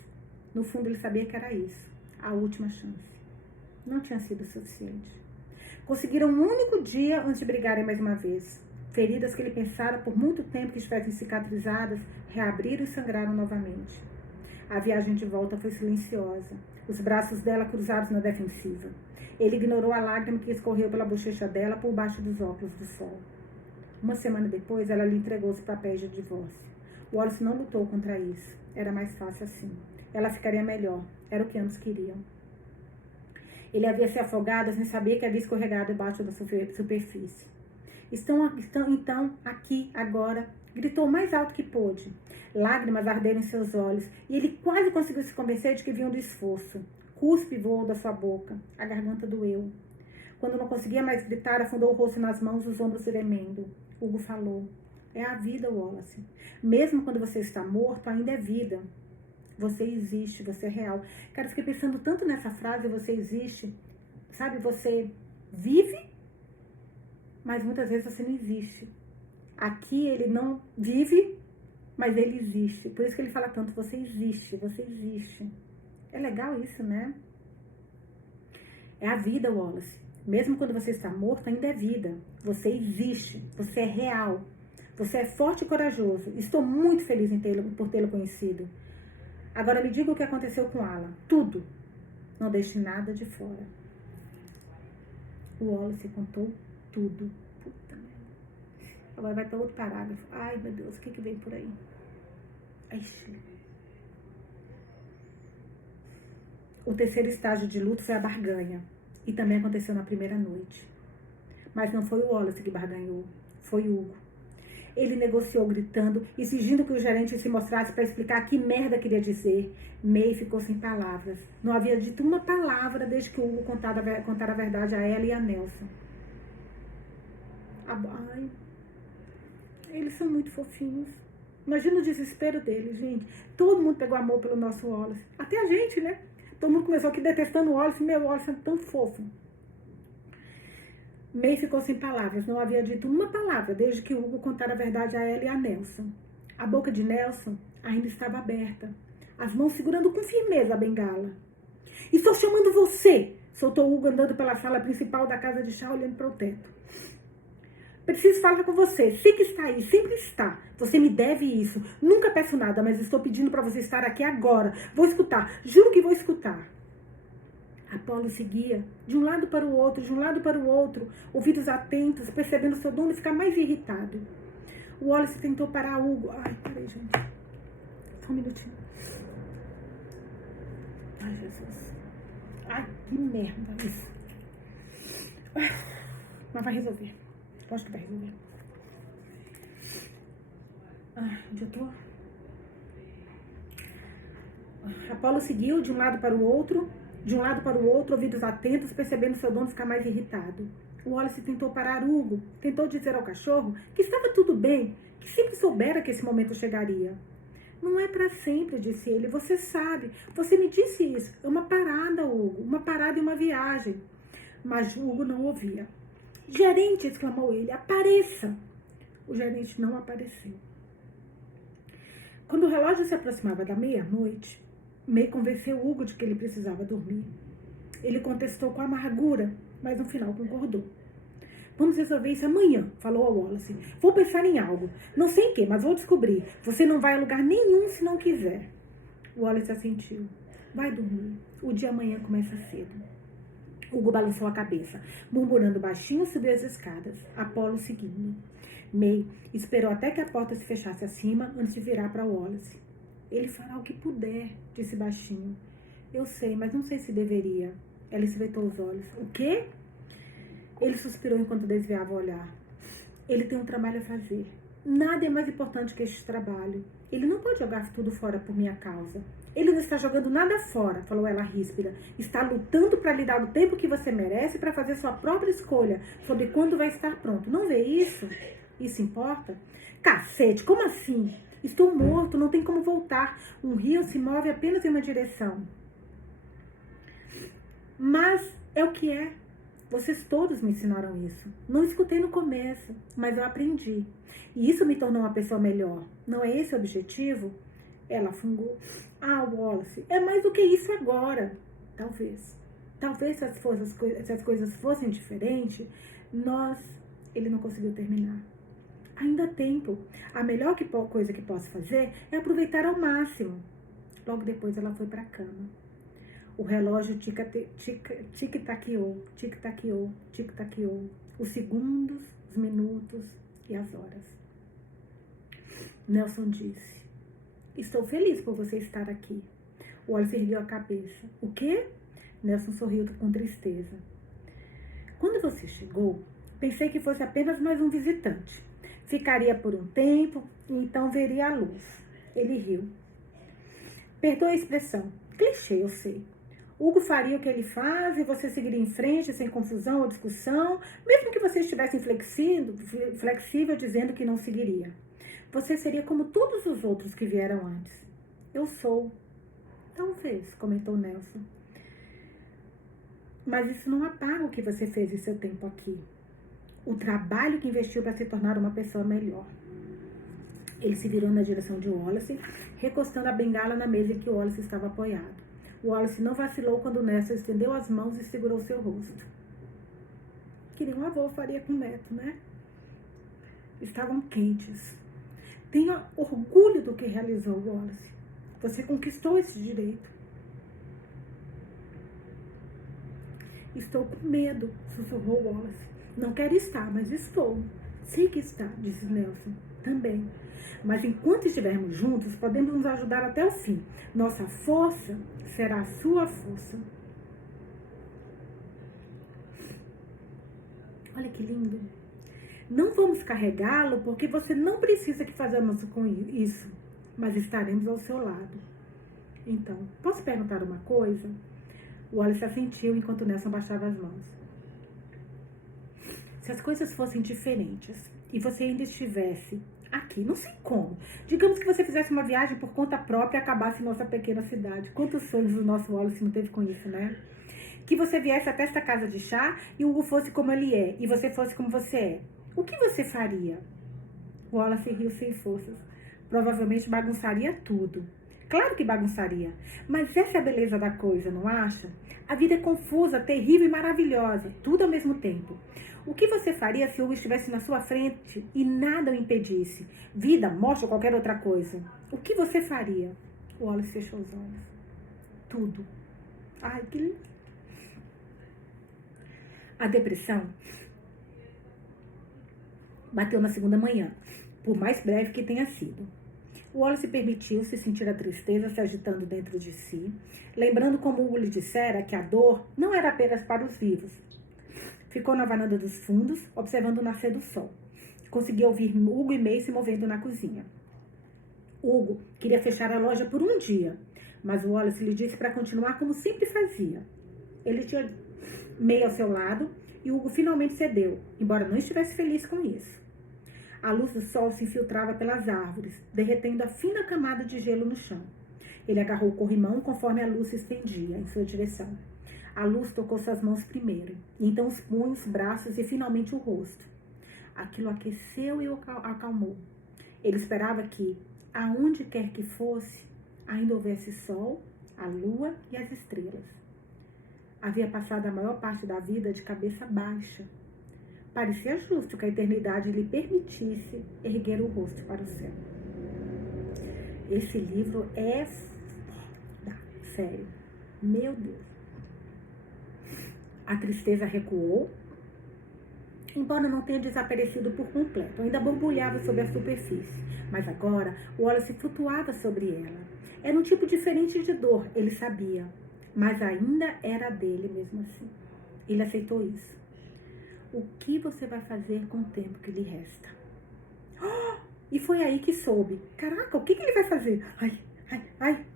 No fundo, ele sabia que era isso. A última chance. Não tinha sido suficiente. Conseguiram um único dia antes de brigarem mais uma vez. Feridas que ele pensara por muito tempo que estivessem cicatrizadas, reabriram e sangraram novamente. A viagem de volta foi silenciosa. Os braços dela cruzados na defensiva. Ele ignorou a lágrima que escorreu pela bochecha dela por baixo dos óculos do sol. 1 semana depois, ela lhe entregou os papéis de divórcio. Wallace não lutou contra isso. Era mais fácil assim. Ela ficaria melhor. Era o que ambos queriam. Ele havia se afogado sem saber que havia escorregado debaixo da superfície. Estão então aqui, agora, gritou mais alto que pôde. Lágrimas arderam em seus olhos e ele quase conseguiu se convencer de que vinham do esforço. Cuspe voou da sua boca. A garganta doeu. Quando não conseguia mais gritar, afundou o rosto nas mãos, os ombros tremendo. Hugo falou. É a vida, Wallace. Mesmo quando você está morto, ainda é vida. Você existe, você é real. Cara, eu fiquei pensando tanto nessa frase, você existe. Sabe, você vive, mas muitas vezes você não existe. Aqui ele não vive, mas ele existe. Por isso que ele fala tanto, você existe, você existe. É legal isso, né? É a vida, Wallace. Mesmo quando você está morto, ainda é vida. Você existe, você é real. Você é forte e corajoso. Estou muito feliz por tê-lo conhecido. Agora me diga o que aconteceu com Alan. Tudo. Não deixe nada de fora. O Wallace contou tudo. Puta merda. Agora vai para outro parágrafo. Ai, meu Deus, o que vem por aí? Ixi. O terceiro estágio de luto foi a barganha. E também aconteceu na primeira noite. Mas não foi o Wallace que barganhou. Foi o Hugo. Ele negociou gritando, exigindo que o gerente se mostrasse para explicar que merda queria dizer. May ficou sem palavras. Não havia dito uma palavra desde que o Hugo contara a verdade a ela e a Nelson. Ai, eles são muito fofinhos. Imagina o desespero deles, gente. Todo mundo pegou amor pelo nosso Wallace. Até a gente, né? Todo mundo começou aqui detestando o Wallace. Meu, Wallace é tão fofo. May ficou sem palavras, não havia dito uma palavra desde que Hugo contara a verdade a ela e a Nelson. A boca de Nelson ainda estava aberta, as mãos segurando com firmeza a bengala. Estou chamando você, soltou Hugo andando pela sala principal da casa de chá olhando para o teto. Preciso falar com você, sei que está aí, sempre está. Você me deve isso, nunca peço nada, mas estou pedindo para você estar aqui agora. Vou escutar, juro que vou escutar. Apolo seguia, de um lado para o outro, ouvidos atentos, percebendo seu dono ficar mais irritado. O Wallace tentou parar Hugo. Ai, peraí, gente. Só um minutinho. Ai, Jesus. Ai, que merda isso. Mas vai resolver. Acho que vai resolver. Ai, onde eu tô? Apolo seguiu de um lado para o outro, ouvidos atentos, percebendo seu dono ficar mais irritado. O Wallace tentou parar Hugo, tentou dizer ao cachorro que estava tudo bem, que sempre soubera que esse momento chegaria. Não é para sempre, disse ele, você sabe, você me disse isso. É uma parada, Hugo, uma parada e uma viagem. Mas Hugo não ouvia. Gerente, exclamou ele, apareça. O gerente não apareceu. Quando o relógio se aproximava da meia-noite, May convenceu Hugo de que ele precisava dormir. Ele contestou com amargura, mas no final concordou. Vamos resolver isso amanhã, falou a Wallace. Vou pensar em algo. Não sei em que, mas vou descobrir. Você não vai a lugar nenhum se não quiser. Wallace assentiu. Vai dormir. O dia amanhã começa cedo. Hugo balançou a cabeça. Murmurando baixinho, subiu as escadas. Apolo seguindo. May esperou até que a porta se fechasse acima antes de virar para Wallace. Ele fará o que puder, disse baixinho. Eu sei, mas não sei se deveria. Ela espreitou os olhos. O quê? Ele suspirou enquanto desviava o olhar. Ele tem um trabalho a fazer. Nada é mais importante que este trabalho. Ele não pode jogar tudo fora por minha causa. Ele não está jogando nada fora, falou ela ríspida. Está lutando para lhe dar o tempo que você merece para fazer sua própria escolha sobre quando vai estar pronto. Não vê isso? Isso importa? Cacete, como assim? Estou morto, não tem como voltar. Um rio se move apenas em uma direção. Mas é o que é. Vocês todos me ensinaram isso. Não escutei no começo, mas eu aprendi. E isso me tornou uma pessoa melhor. Não é esse o objetivo? Ela fungou. Ah, Wallace, é mais do que isso agora. Talvez. Talvez se as coisas fossem diferentes, Ele não conseguiu terminar. Ainda há tempo. A melhor coisa que posso fazer é aproveitar ao máximo. Logo depois ela foi para a cama. O relógio tic-taqueou, tic-taqueou, tic-taqueou. Os segundos, os minutos e as horas. Nelson disse: estou feliz por você estar aqui. Wallace ergueu a cabeça. O quê? Nelson sorriu com tristeza. Quando você chegou, pensei que fosse apenas mais um visitante. Ficaria por um tempo e então veria a luz. Ele riu. Perdoe a expressão. Clichê, eu sei. Hugo faria o que ele faz e você seguiria em frente sem confusão ou discussão, mesmo que você estivesse flexível dizendo que não seguiria. Você seria como todos os outros que vieram antes. Eu sou. Talvez, comentou Nelson. Mas isso não apaga o que você fez em seu tempo aqui. O trabalho que investiu para se tornar uma pessoa melhor. Ele se virou na direção de Wallace, recostando a bengala na mesa em que Wallace estava apoiado. Wallace não vacilou quando Nelson estendeu as mãos e segurou seu rosto. Queria um avô faria com o neto, né? Estavam quentes. Tenha orgulho do que realizou, Wallace. Você conquistou esse direito. Estou com medo, sussurrou Wallace. Não quero estar, mas estou. Sei que está, disse Nelson. Também. Mas enquanto estivermos juntos, podemos nos ajudar até o fim. Nossa força será a sua força. Olha que lindo. Não vamos carregá-lo porque você não precisa que façamos com isso, mas estaremos ao seu lado. Então, posso perguntar uma coisa? Wallace assentiu enquanto Nelson baixava as mãos. Se as coisas fossem diferentes e você ainda estivesse aqui, não sei como, digamos que você fizesse uma viagem por conta própria e acabasse em nossa pequena cidade. Quantos sonhos o nosso Wallace não teve com isso, né? Que você viesse até esta casa de chá e o Hugo fosse como ele é e você fosse como você é. O que você faria? Wallace riu sem forças. Provavelmente bagunçaria tudo. Claro que bagunçaria. Mas essa é a beleza da coisa, não acha? A vida é confusa, terrível e maravilhosa, tudo ao mesmo tempo. O que você faria se o Hugo estivesse na sua frente e nada o impedisse? Vida, morte ou qualquer outra coisa. O que você faria? Wallace fechou os olhos. Tudo. Ai, que lindo. A depressão bateu na segunda manhã, por mais breve que tenha sido. Wallace permitiu se sentir a tristeza se agitando dentro de si, lembrando como Hugo lhe dissera que a dor não era apenas para os vivos. Ficou na varanda dos fundos, observando o nascer do sol. Conseguiu ouvir Hugo e May se movendo na cozinha. Hugo queria fechar a loja por um dia, mas Wallace lhe disse para continuar como sempre fazia. Ele tinha May ao seu lado e Hugo finalmente cedeu, embora não estivesse feliz com isso. A luz do sol se infiltrava pelas árvores, derretendo a fina camada de gelo no chão. Ele agarrou o corrimão conforme a luz se estendia em sua direção. A luz tocou suas mãos primeiro, e então os punhos, braços e finalmente o rosto. Aquilo aqueceu e o acalmou. Ele esperava que, aonde quer que fosse, ainda houvesse sol, a lua e as estrelas. Havia passado a maior parte da vida de cabeça baixa. Parecia justo que a eternidade lhe permitisse erguer o rosto para o céu. Esse livro é foda, sério. Meu Deus. A tristeza recuou, embora não tenha desaparecido por completo. Ainda borbulhava sobre a superfície, mas agora o Wallace flutuava sobre ela. Era um tipo diferente de dor, ele sabia, mas ainda era dele mesmo assim. Ele aceitou isso. O que você vai fazer com o tempo que lhe resta? Oh, e foi aí que soube. Caraca, o que ele vai fazer? Ai, ai, ai.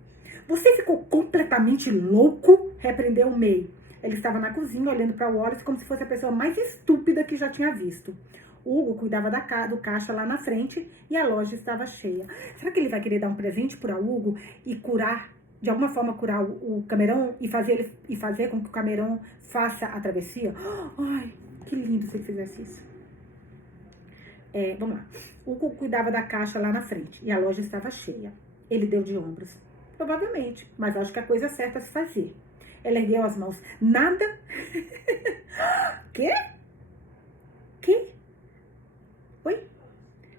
Você ficou completamente louco? Repreendeu May. Ele estava na cozinha olhando para Wallace como se fosse a pessoa mais estúpida que já tinha visto. Hugo cuidava do caixa lá na frente e a loja estava cheia. Será que ele vai querer dar um presente para Hugo e curar, de alguma forma curar o Cameron e fazer com que o Cameron faça a travessia? Ai, que lindo se ele fizesse isso. Vamos lá. Hugo cuidava da caixa lá na frente e a loja estava cheia. Ele deu de ombros. Provavelmente, mas acho que é a coisa certa a se fazer. Ela ergueu as mãos. Nada? Quê? Que? Oi?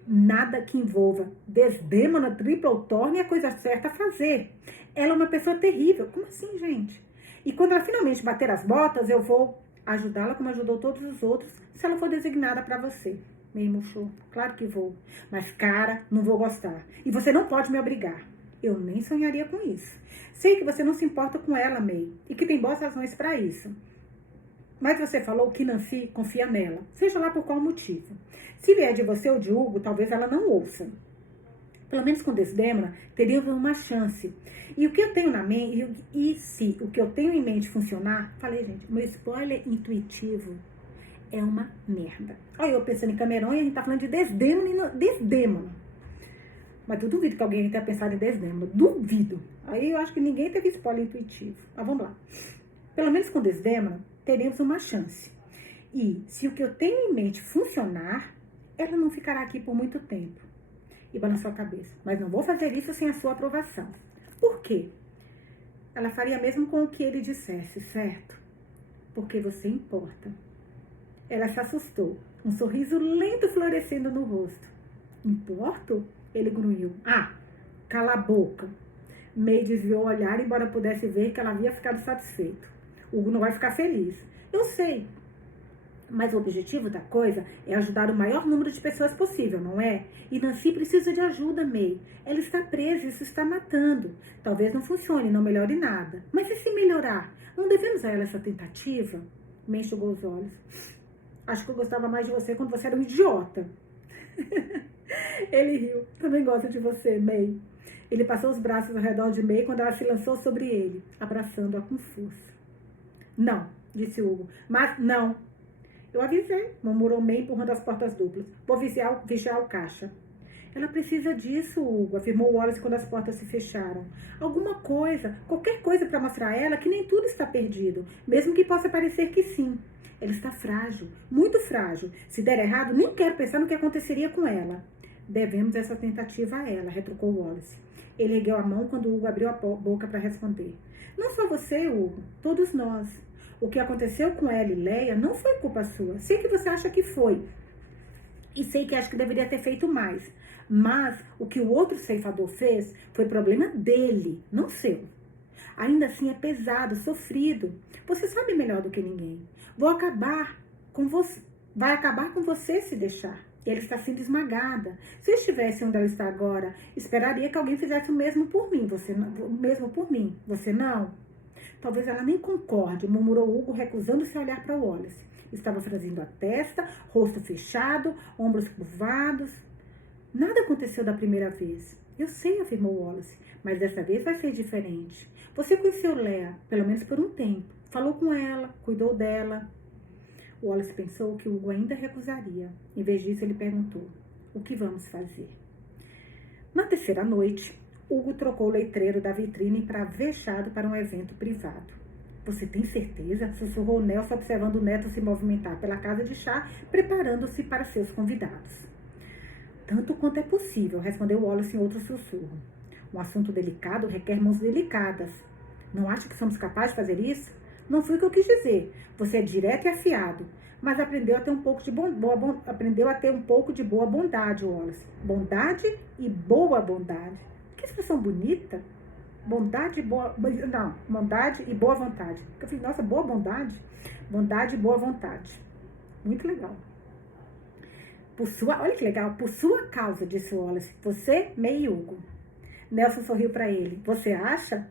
Nada que envolva Desdemona, Tripletorn é a coisa certa a fazer. Ela é uma pessoa terrível. Como assim, gente? E quando ela finalmente bater as botas, eu vou ajudá-la como ajudou todos os outros, se ela for designada para você. May murchou. Claro que vou. Mas, cara, não vou gostar. E você não pode me obrigar. Eu nem sonharia com isso. Sei que você não se importa com ela, May, e que tem boas razões para isso. Mas você falou que Nancy confia nela, seja lá por qual motivo. Se vier de você ou de Hugo, talvez ela não ouça. Pelo menos com Desdemona, teríamos uma chance. E o que eu tenho na mente, e se o que eu tenho em mente funcionar, falei, gente, meu spoiler intuitivo é uma merda. Olha, eu pensando em Cameron e a gente tá falando de Desdemona. Mas eu duvido que alguém tenha pensado em Desdemona. Duvido. Aí eu acho que ninguém teve spoiler intuitivo. Mas vamos lá. Pelo menos com Desdemona, teremos uma chance. E se o que eu tenho em mente funcionar, ela não ficará aqui por muito tempo. E balançou a cabeça. Mas não vou fazer isso sem a sua aprovação. Por quê? Ela faria mesmo com o que ele dissesse, certo? Porque você importa. Ela se assustou. Um sorriso lento florescendo no rosto. Importo? Ele grunhiu. Ah, cala a boca. May desviou o olhar, embora pudesse ver que ela havia ficado satisfeito. Hugo não vai ficar feliz. Eu sei. Mas o objetivo da coisa é ajudar o maior número de pessoas possível, não é? E Nancy precisa de ajuda, May. Ela está presa, isso está matando. Talvez não funcione, não melhore nada. Mas e se melhorar? Não devemos a ela essa tentativa? May enxugou os olhos. Acho que eu gostava mais de você quando você era um idiota. Ele riu. Também gosto de você, May. Ele passou os braços ao redor de May quando ela se lançou sobre ele, abraçando-a com força. Não, disse Hugo. Mas não. Eu avisei, murmurou May, empurrando as portas duplas. Vou vigiar o caixa. Ela precisa disso, Hugo, afirmou Wallace quando as portas se fecharam. Alguma coisa, qualquer coisa para mostrar a ela que nem tudo está perdido, mesmo que possa parecer que sim. Ela está frágil, muito frágil. Se der errado, nem quero pensar no que aconteceria com ela. Devemos essa tentativa a ela, retrucou Wallace. Ele ergueu a mão quando Hugo abriu a boca para responder. Não só você, Hugo, todos nós. O que aconteceu com ela e Leia não foi culpa sua. Sei que você acha que foi. E sei que acha que deveria ter feito mais. Mas o que o outro ceifador fez foi problema dele, não seu. Ainda assim é pesado, sofrido. Você sabe melhor do que ninguém. Vai acabar com você se deixar. E ela está sendo esmagada. Se eu estivesse onde ela está agora, esperaria que alguém fizesse o mesmo por mim. Você não? Talvez ela nem concorde, murmurou Hugo, recusando-se a olhar para Wallace. Estava franzindo a testa, rosto fechado, ombros curvados. Nada aconteceu da primeira vez. Eu sei, afirmou Wallace, mas dessa vez vai ser diferente. Você conheceu Leia, pelo menos por um tempo. Falou com ela, cuidou dela. Wallace pensou que Hugo ainda recusaria. Em vez disso, ele perguntou, o que vamos fazer? Na terceira noite, Hugo trocou o letreiro da vitrine fechado para um evento privado. Você tem certeza? Sussurrou Nelson, observando o neto se movimentar pela casa de chá, preparando-se para seus convidados. Tanto quanto é possível, respondeu Wallace em outro sussurro. Um assunto delicado requer mãos delicadas. Não acha que somos capazes de fazer isso? Não foi o que eu quis dizer. Você é direto e afiado, mas aprendeu a ter um pouco de boa bondade, Wallace. Bondade e boa bondade. Que expressão bonita. Bondade e boa vontade. Eu falei, nossa, boa bondade. Bondade e boa vontade. Muito legal. Olha que legal. Por sua causa, disse Wallace. Você, May e Hugo. Nelson sorriu para ele. Você acha?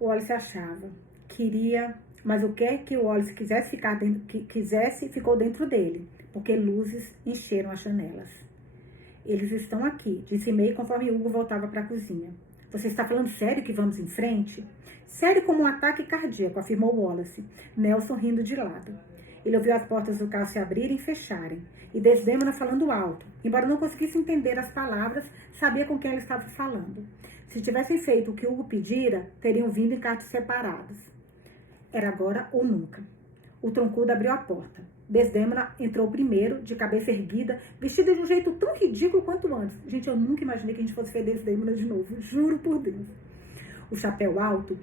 O Wallace achava. Queria, mas o que é que o Wallace quisesse ficou dentro dele, porque luzes encheram as janelas. Eles estão aqui, disse May conforme Hugo voltava para a cozinha. Você está falando sério que vamos em frente? Sério como um ataque cardíaco, afirmou Wallace, Nelson rindo de lado. Ele ouviu as portas do carro se abrirem e fecharem, e Desdemona falando alto. Embora não conseguisse entender as palavras, sabia com quem ela estava falando. Se tivessem feito o que Hugo pedira, teriam vindo em carros separados. Era agora ou nunca. O troncudo abriu a porta. Desdemona entrou primeiro, de cabeça erguida, vestida de um jeito tão ridículo quanto antes. Gente, eu nunca imaginei que a gente fosse ver Desdemona de novo. Juro por Deus. O chapéu alto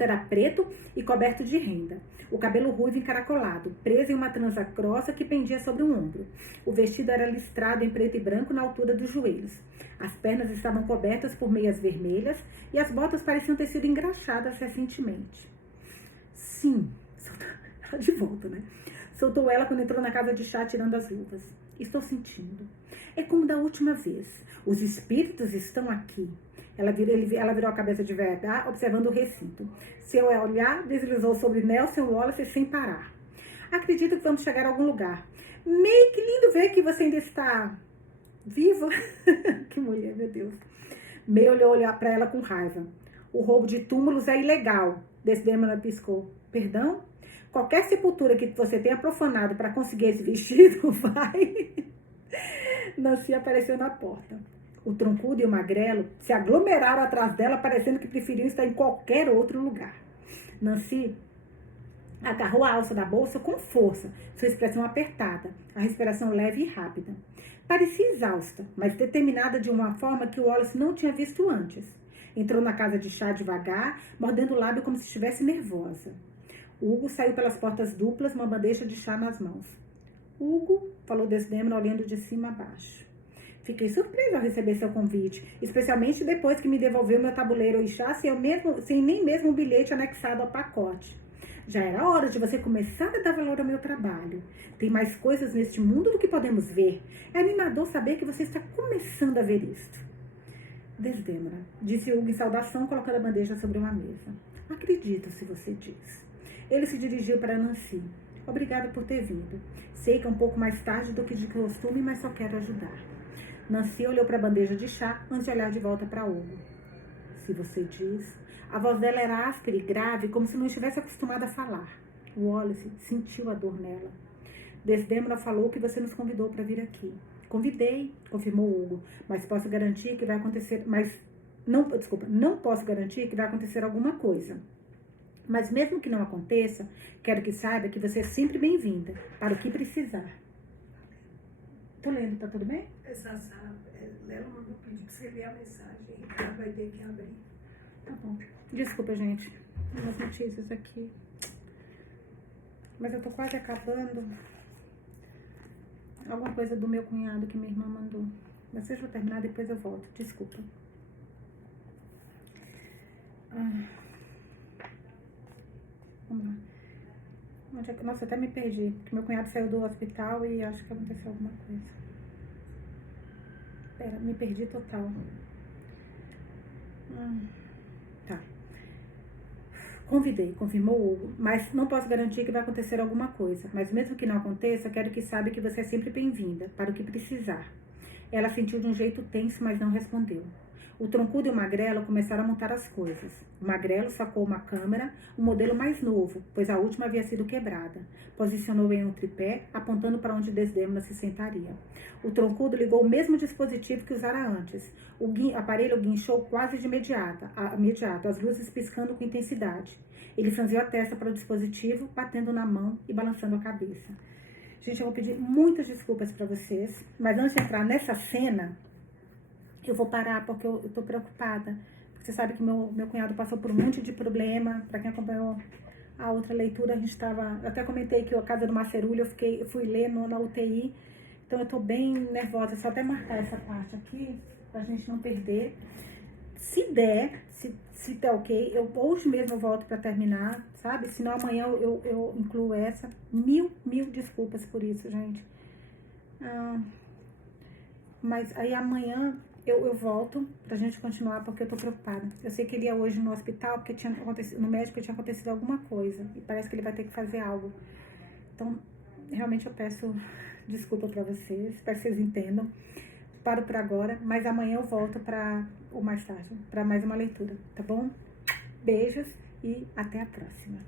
era preto e coberto de renda. O cabelo ruivo encaracolado, preso em uma trança grossa que pendia sobre um ombro. O vestido era listrado em preto e branco na altura dos joelhos. As pernas estavam cobertas por meias vermelhas e as botas pareciam ter sido engraxadas recentemente. Sim, ela de volta, né? Soltou ela quando entrou na casa de chá tirando as luvas. Estou sentindo. É como da última vez. Os espíritos estão aqui. Ela virou a cabeça devagar, observando o recinto. Seu olhar deslizou sobre Nelson e Wallace sem parar. Acredito que vamos chegar a algum lugar. May, que lindo ver que você ainda está viva. Que mulher, meu Deus. May olhou para ela com raiva. O roubo de túmulos é ilegal. Desdemona piscou. Perdão? Qualquer sepultura que você tenha profanado para conseguir esse vestido, vai. Nancy apareceu na porta. O troncudo e o magrelo se aglomeraram atrás dela, parecendo que preferiam estar em qualquer outro lugar. Nancy agarrou a alça da bolsa com força, sua expressão apertada, a respiração leve e rápida. Parecia exausta, mas determinada de uma forma que o Wallace não tinha visto antes. Entrou na casa de chá devagar, mordendo o lábio como se estivesse nervosa. Hugo saiu pelas portas duplas, uma bandeja de chá nas mãos. Hugo, falou Desdemona, olhando de cima a baixo. Fiquei surpresa ao receber seu convite, especialmente depois que me devolveu meu tabuleiro Orixá sem nem mesmo um bilhete anexado ao pacote. Já era hora de você começar a dar valor ao meu trabalho. Tem mais coisas neste mundo do que podemos ver. É animador saber que você está começando a ver isto. Desdêmona, disse Hugo em saudação, colocando a bandeja sobre uma mesa. Acredito se você diz. Ele se dirigiu para Nancy. Obrigada por ter vindo. Sei que é um pouco mais tarde do que de costume, mas só quero ajudar. Nancy olhou para a bandeja de chá antes de olhar de volta para Hugo. Se você diz... A voz dela era áspera e grave, como se não estivesse acostumada a falar. Wallace sentiu a dor nela. Desdêmona falou que você nos convidou para vir aqui. Convidei, confirmou Hugo, mas posso garantir que vai acontecer... não posso garantir que vai acontecer alguma coisa. Mas mesmo que não aconteça, quero que saiba que você é sempre bem-vinda, para o que precisar. Tô lendo, tá tudo bem? Lela mandou pedir pra você ler a mensagem, Ricardo vai ter que abrir. Tá bom. Desculpa, gente. Umas notícias aqui. Mas eu tô quase acabando. Alguma coisa do meu cunhado que minha irmã mandou. Mas deixa eu terminar, depois eu volto. Desculpa. Vamos lá. Nossa, eu até me perdi. Porque meu cunhado saiu do hospital e acho que aconteceu alguma coisa. Pera, me perdi total. Tá. Convidei, confirmou Hugo, mas não posso garantir que vai acontecer alguma coisa. Mas mesmo que não aconteça, quero que saiba que você é sempre bem-vinda, para o que precisar. Ela sentiu de um jeito tenso, mas não respondeu. O troncudo e o magrelo começaram a montar as coisas. O magrelo sacou uma câmera, um modelo mais novo, pois a última havia sido quebrada. Posicionou em um tripé, apontando para onde Desdêmona se sentaria. O troncudo ligou o mesmo dispositivo que usara antes. O aparelho guinchou quase de imediato, as luzes piscando com intensidade. Ele franziu a testa para o dispositivo, batendo na mão e balançando a cabeça. Gente, eu vou pedir muitas desculpas para vocês, mas antes de entrar nessa cena, eu vou parar porque eu tô preocupada. Porque você sabe que meu cunhado passou por um monte de problema. Para quem acompanhou a outra leitura, a gente tava... Eu até comentei que a casa do Macerulho eu fui ler na UTI. Então eu tô bem nervosa. Só até marcar essa parte aqui, pra gente não perder. Se der, se der ok, hoje mesmo eu volto pra terminar, sabe? Senão amanhã eu incluo essa. Mil desculpas por isso, gente. Mas aí amanhã... Eu volto pra gente continuar, porque eu tô preocupada. Eu sei que ele ia hoje no hospital, porque no médico tinha acontecido alguma coisa. E parece que ele vai ter que fazer algo. Então, realmente eu peço desculpa pra vocês. Espero que vocês entendam. Paro por agora, mas amanhã eu volto ou mais tarde, pra mais uma leitura, tá bom? Beijos e até a próxima.